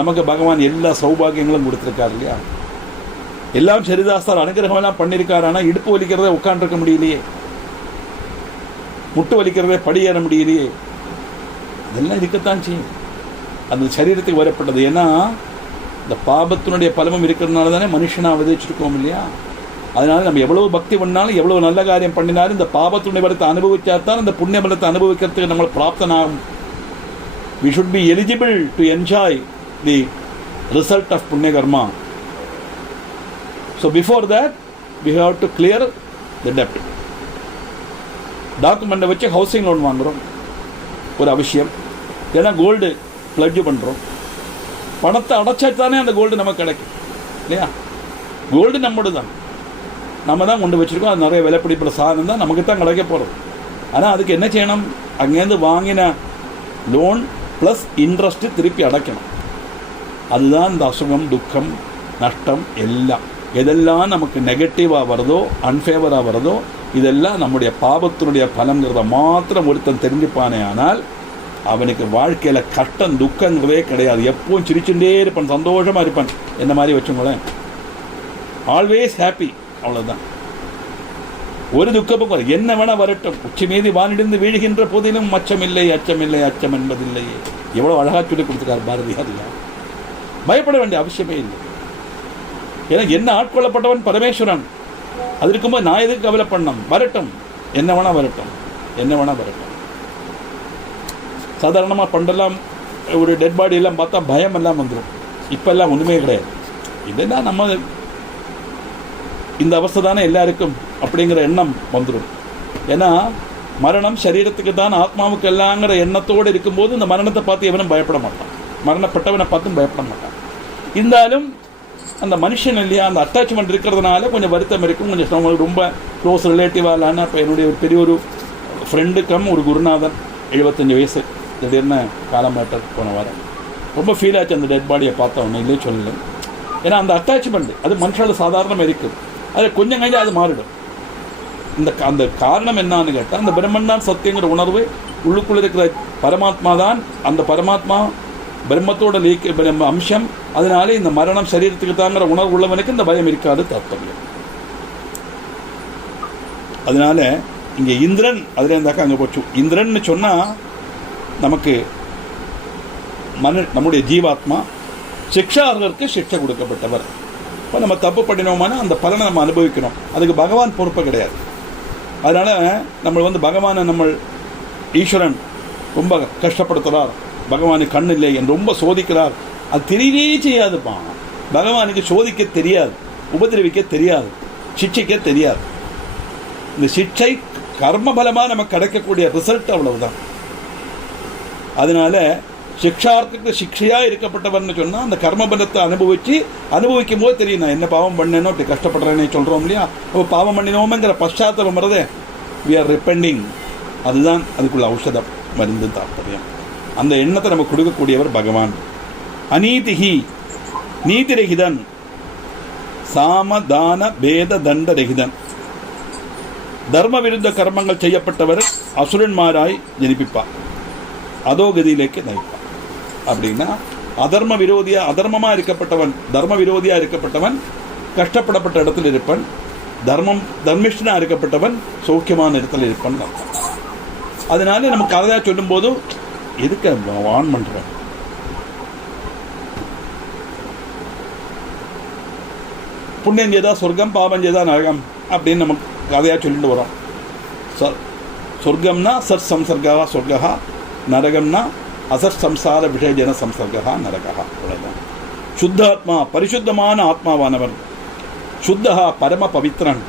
நமக்கு பகவான் எல்லா சௌபாகியங்களும் கொடுத்துருக்காரு இல்லையா? எல்லாம் சரிதாஸ்தார் அனுகிரகமெல்லாம் பண்ணியிருக்காரு. ஆனால் இடுப்பு வலிக்கிறதே உட்காண்டிருக்க முடியலையே, முட்டு வலிக்கிறதே படியேற முடியலையே. இதெல்லாம் இருக்கத்தான் செய்யும். அந்த சரீரத்துக்கு வரப்பட்டது. ஏன்னா இந்த பாபத்தினுடைய பலமும் இருக்கிறதுனால தானே மனுஷனாக விதைச்சிருக்கோம் இல்லையா? அதனால நம்ம எவ்வளவு பக்தி பண்ணாலும் எவ்வளவு நல்ல காரியம் பண்ணினாலும் இந்த பாபத்துடைய பலத்தை அனுபவிச்சாத்தான் இந்த புண்ணிய பலத்தை அனுபவிக்கிறதுக்கு நம்ம பிராப்தனாகும். we should be eligible to enjoy the result of punya karma. So before that we have to clear the debt. டாக்குமெண்ட்டை வச்சு ஹவுசிங் லோன் வாங்குகிறோம், ஒரு அவசியம். ஏன்னா கோல்டு பிளட்ஜ் பண்ணுறோம், பணத்தை அடைச்சா தானே அந்த கோல்டு நமக்கு கிடைக்கும் இல்லையா? கோல்டு நம்மளோட தான், நம்ம தான் கொண்டு வச்சுருக்கோம். அது நிறைய விலைப்பிடிப்புற சாதனம் தான் நமக்கு தான் கிடைக்க போகிறது. ஆனால் அதுக்கு என்ன செய்யணும்? அங்கேருந்து வாங்கின லோன் ப்ளஸ் இன்ட்ரெஸ்ட்டு திருப்பி அடைக்கணும். அதுதான் இந்த அசுகம், துக்கம், நஷ்டம் எல்லாம். எதெல்லாம் நமக்கு நெகட்டிவாக வருதோ, அன்ஃபேவராக வருதோ, இதெல்லாம் நம்முடைய பாவத்தினுடைய பலங்கிறத மாத்திரம் ஒருத்தன் தெரிஞ்சுப்பானே ஆனால் அவனுக்கு வாழ்க்கையில் கஷ்டம் துக்கங்கிறதே கிடையாது. எப்பவும் சிரிச்சுட்டே இருப்பான், சந்தோஷமாக இருப்பான். என்ன மாதிரி வச்சுங்களேன், ஆல்வேஸ் ஹாப்பி, அவ்வளோதான். ஒரு துக்கமும் என்ன வேணா வரட்டும், உச்சி மீதி வானிடிந்து வீழ்கின்ற போதிலும் அச்சமில்லை அச்சமில்லை அச்சம் என்பதில்லையே. எவ்வளோ அழகாக சொல்லி கொடுத்துருக்கார் பாரதியார். பயப்பட வேண்டிய அவசியமே இல்லை. ஏன்னா என்ன ஆட்கொள்ளப்பட்டவன் பரமேஸ்வரன். அது இருக்கும்போது நான் எதுக்கு கவலை பண்ணணும்? வரட்டும், என்ன வேணா வரட்டும், என்ன வேணா வரட்டும். சாதாரணமாக பண்டெல்லாம் ஒரு டெட் பாடி எல்லாம் பார்த்தா பயம் எல்லாம் வந்துடும். இப்பெல்லாம் ஒன்றுமே கிடையாது. இதுனா நம்ம இந்த அவஸ்தை தானே எல்லாருக்கும் அப்படிங்கிற எண்ணம் வந்துடும். ஏன்னா மரணம் சரீரத்துக்கு தான், ஆத்மாவுக்கு எல்லாங்கிற எண்ணத்தோடு இருக்கும்போது இந்த மரணத்தை பார்த்து எவனும் பயப்பட மாட்டான், மரணப்பட்டவனை பார்த்தும் பயப்பட மாட்டான். இருந்தாலும் அந்த மனுஷன் இல்லையா, அந்த அட்டாச்மெண்ட் இருக்கிறதுனால கொஞ்சம் வருத்தம் இருக்கும். கொஞ்சம் ரொம்ப க்ளோஸ் ரிலேட்டிவாக இல்லைன்னா, இப்போ என்னுடைய ஒரு பெரிய ஒரு ஃப்ரெண்டுக்கும் ஒரு குருநாதன் 75 வயசு திடீர்னு காலமாட்டர் போன வாரம். ரொம்ப ஃபீல் ஆச்சு அந்த டெட் பாடியை பார்த்தா. ஒன்றும் இல்லையே சொல்லலை. ஏன்னா அந்த அட்டாச்மெண்ட் அது மனுஷால் சாதாரணமாக இருக்குது. அது கொஞ்சம் கழிஞ்சு அது மாறிடும். அந்த காரணம் என்னான்னு கேட்டால், அந்த பிரம்மன் தான் சத்தியங்கிற உணர்வு உள்ளுக்குள்ளே இருக்கிற பரமாத்மா தான். அந்த பரமாத்மா பிரம்மத்தோட அம்சம். அதனாலே இந்த மரணம் சரீரத்துக்கு தாங்கிற உணர்வு உள்ளவனுக்கு இந்த பயம் இருக்காது தாற்பயம். அதனால இங்கே இந்திரன் அதில் இருந்தாக்கா அங்கே போச்சு. இந்திரன்னு சொன்னால் நமக்கு நம்முடைய ஜீவாத்மா சிக்ஷார்கருக்கு சிக்ஷை கொடுக்கப்பட்டவர். இப்போ நம்ம தப்பு பண்ணினோம்னா அந்த பலனை நம்ம அனுபவிக்கணும். அதுக்கு பகவான் பொறுப்பு கிடையாது. அதனால் நம்ம பகவானை நம்ம ஈஸ்வரன் ரொம்ப கஷ்டப்படுத்துகிறார், பகவானுக்கு கண் இல்லை என்று ரொம்ப சோதிக்கிறார். அது தெரியவே செய்யாதுப்பா. பகவானுக்கு சோதிக்க தெரியாது, உபதிரவிக்க தெரியாது, சிக்ஷைக்க தெரியாது. இந்த சிக்ஷை கர்மபலமாக நமக்கு கிடைக்கக்கூடிய ரிசல்ட் அவ்வளவுதான். அதனால சிக்ஷார்த்துக்கு சிக்ஷையாக இருக்கப்பட்டவர்னு சொன்னால் அந்த கர்மபலத்தை அனுபவிக்கும் போது தெரியும் நான் என்ன பாவம் பண்ணேனோ, இப்படி கஷ்டப்படுறேன்னு சொல்கிறோம் இல்லையா. அப்போ பாவம் பண்ணினோமேங்கிற பశ్చాத்தலம் வரதே, வி ஆர் ரிப்பெண்டிங். அதுதான் அதுக்குள்ள ஔஷதம், மருந்து, தாற்பயம். அந்த எண்ணத்தை நமக்கு கொடுக்கக்கூடியவர் பகவான். அநீதிஹி, நீதிரகிதன், சாமதான பேத தண்ட ரகிதன். தர்ம விருத்த கர்மங்கள் செய்யப்பட்டவர் அசுரன்மாராய் ஜனிப்பிப்பார், அதோகதியிலேக்கு நயிப்பார். அப்படின்னா அதர்மமாக இருக்கப்பட்டவன், தர்ம விரோதியாக இருக்கப்பட்டவன் கஷ்டப்படப்பட்ட இடத்துல இருப்பன், தர்மிஷ்டனாக இருக்கப்பட்டவன் சௌக்கியமான இடத்துல இருப்பன். அதனால நம்ம கதையாக சொல்லும் போதும் எதுக்கு ஆன் பண்றேன், புண்ணியம் செய்தா சொர்க்கம், பாவம் செய்தா நரகம் அப்படின்னு நமக்கு கதையாக சொல்லிட்டு வரோம். சொர்க்கம்னா சத் சம்சர்கா சொர்க்கா, நரகம்னா அசத் சம்சார விஷயஜன சம்சர்கா நரகா. அவ்வளோதான். சுத்தாத்மா, பரிசுத்தமான ஆத்மாவானவன். சுத்தகா, பரம பவித்ரன்.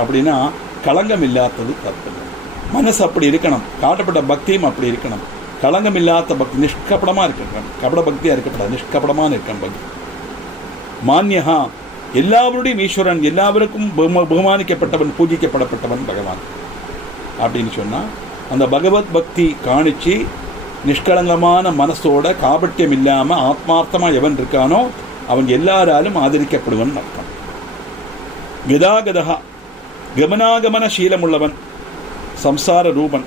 அப்படின்னா களங்கம் இல்லாதது தத்துவம். மனசு அப்படி இருக்கணும், காட்டப்பட்ட பக்தியும் அப்படி இருக்கணும். களங்கம் இல்லாத பக்தி, நிஷ்கபடமாக இருக்கணும். கபட பக்தியாக இருக்கப்படாது, நிஷ்கபடமான இருக்கணும் பக்தி. மான்யகா, எல்லாவருடையும் ஈஸ்வரன், எல்லாருக்கும் பகமானிக்கப்பட்டவன், பூஜிக்கப்படப்பட்டவன் பகவான். அப்படின்னு சொன்னால் அந்த பகவத் பக்தி காணிச்சு நிஷ்கலங்கமான மனசோட காபட்டியம் இல்லாமல் ஆத்மார்த்தமாக எவன் இருக்கானோ அவன் எல்லாராலும் ஆதரிக்கப்படுவன் அர்த்தம். கதாகதா, கமனாகமன சீலமுள்ளவன், சம்சார ரூபன்.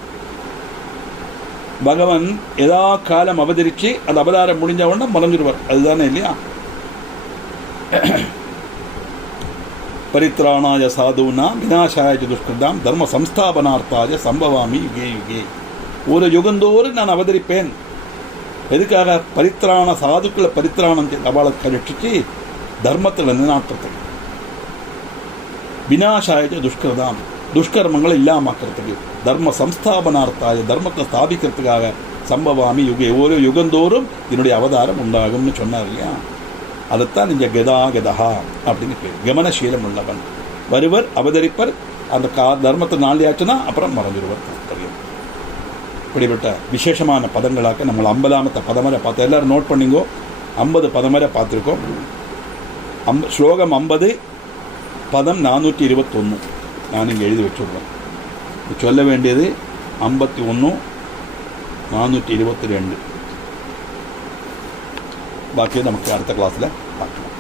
பகவான் எதா காலம் அவதரித்து அந்த அவதாரம் முடிஞ்ச உடனே மறைஞ்சிருவார். அதுதானே இல்லையா. பரித்ராணாய சாதுனா விநாசாய துஷ்கிருதாம் தர்ம சம்ஸ்தாபனார்த்தாய சம்பவாமி யுகே யுகே. ஒரு யுகந்தோறும் நான் அவதரிப்பேன். எதுக்காக? பரித்ராண சாதுக்களை பரித்ராணம் அவளை கழிச்சு தர்மத்தில் நிலைநாட்டுறதுக்கு, விநாசாய துஷ்கிருதாம் துஷ்கர்மங்களை இல்லாமக்கிறதுக்கு, தர்ம சம்ஸ்தாபனார்த்தாய தர்மத்தை ஸ்தாபிக்கிறதுக்காக சம்பவாமி யுகே, ஒரு யுகந்தோறும் என்னுடைய அவதாரம் உண்டாகும்னு சொன்னார் இல்லையா. அதைத்தான் இங்கே கதாகதா அப்படின்னு பேர். கமனசீலம் உள்ளவன், வருவர், அவதரிப்பர், அந்த தர்மத்தை நாளியாச்சுன்னா அப்புறம் மறைஞ்சிருவர். தெரியும். இப்படிப்பட்ட விசேஷமான பதங்களாக்க நம்மளை 50ஆமத்த பதமரை பார்த்து எல்லாரும் நோட் பண்ணிங்கோ. 50 பதமரை பார்த்துருக்கோம். ஸ்லோகம் 50, பதம் 421. நான் இங்கே எழுதி வச்சுடுறேன். சொல்ல வேண்டியது 51, 422. பாக்கி நமக்கு அடுத்த கிளாஸில் பார்க்கலாம்.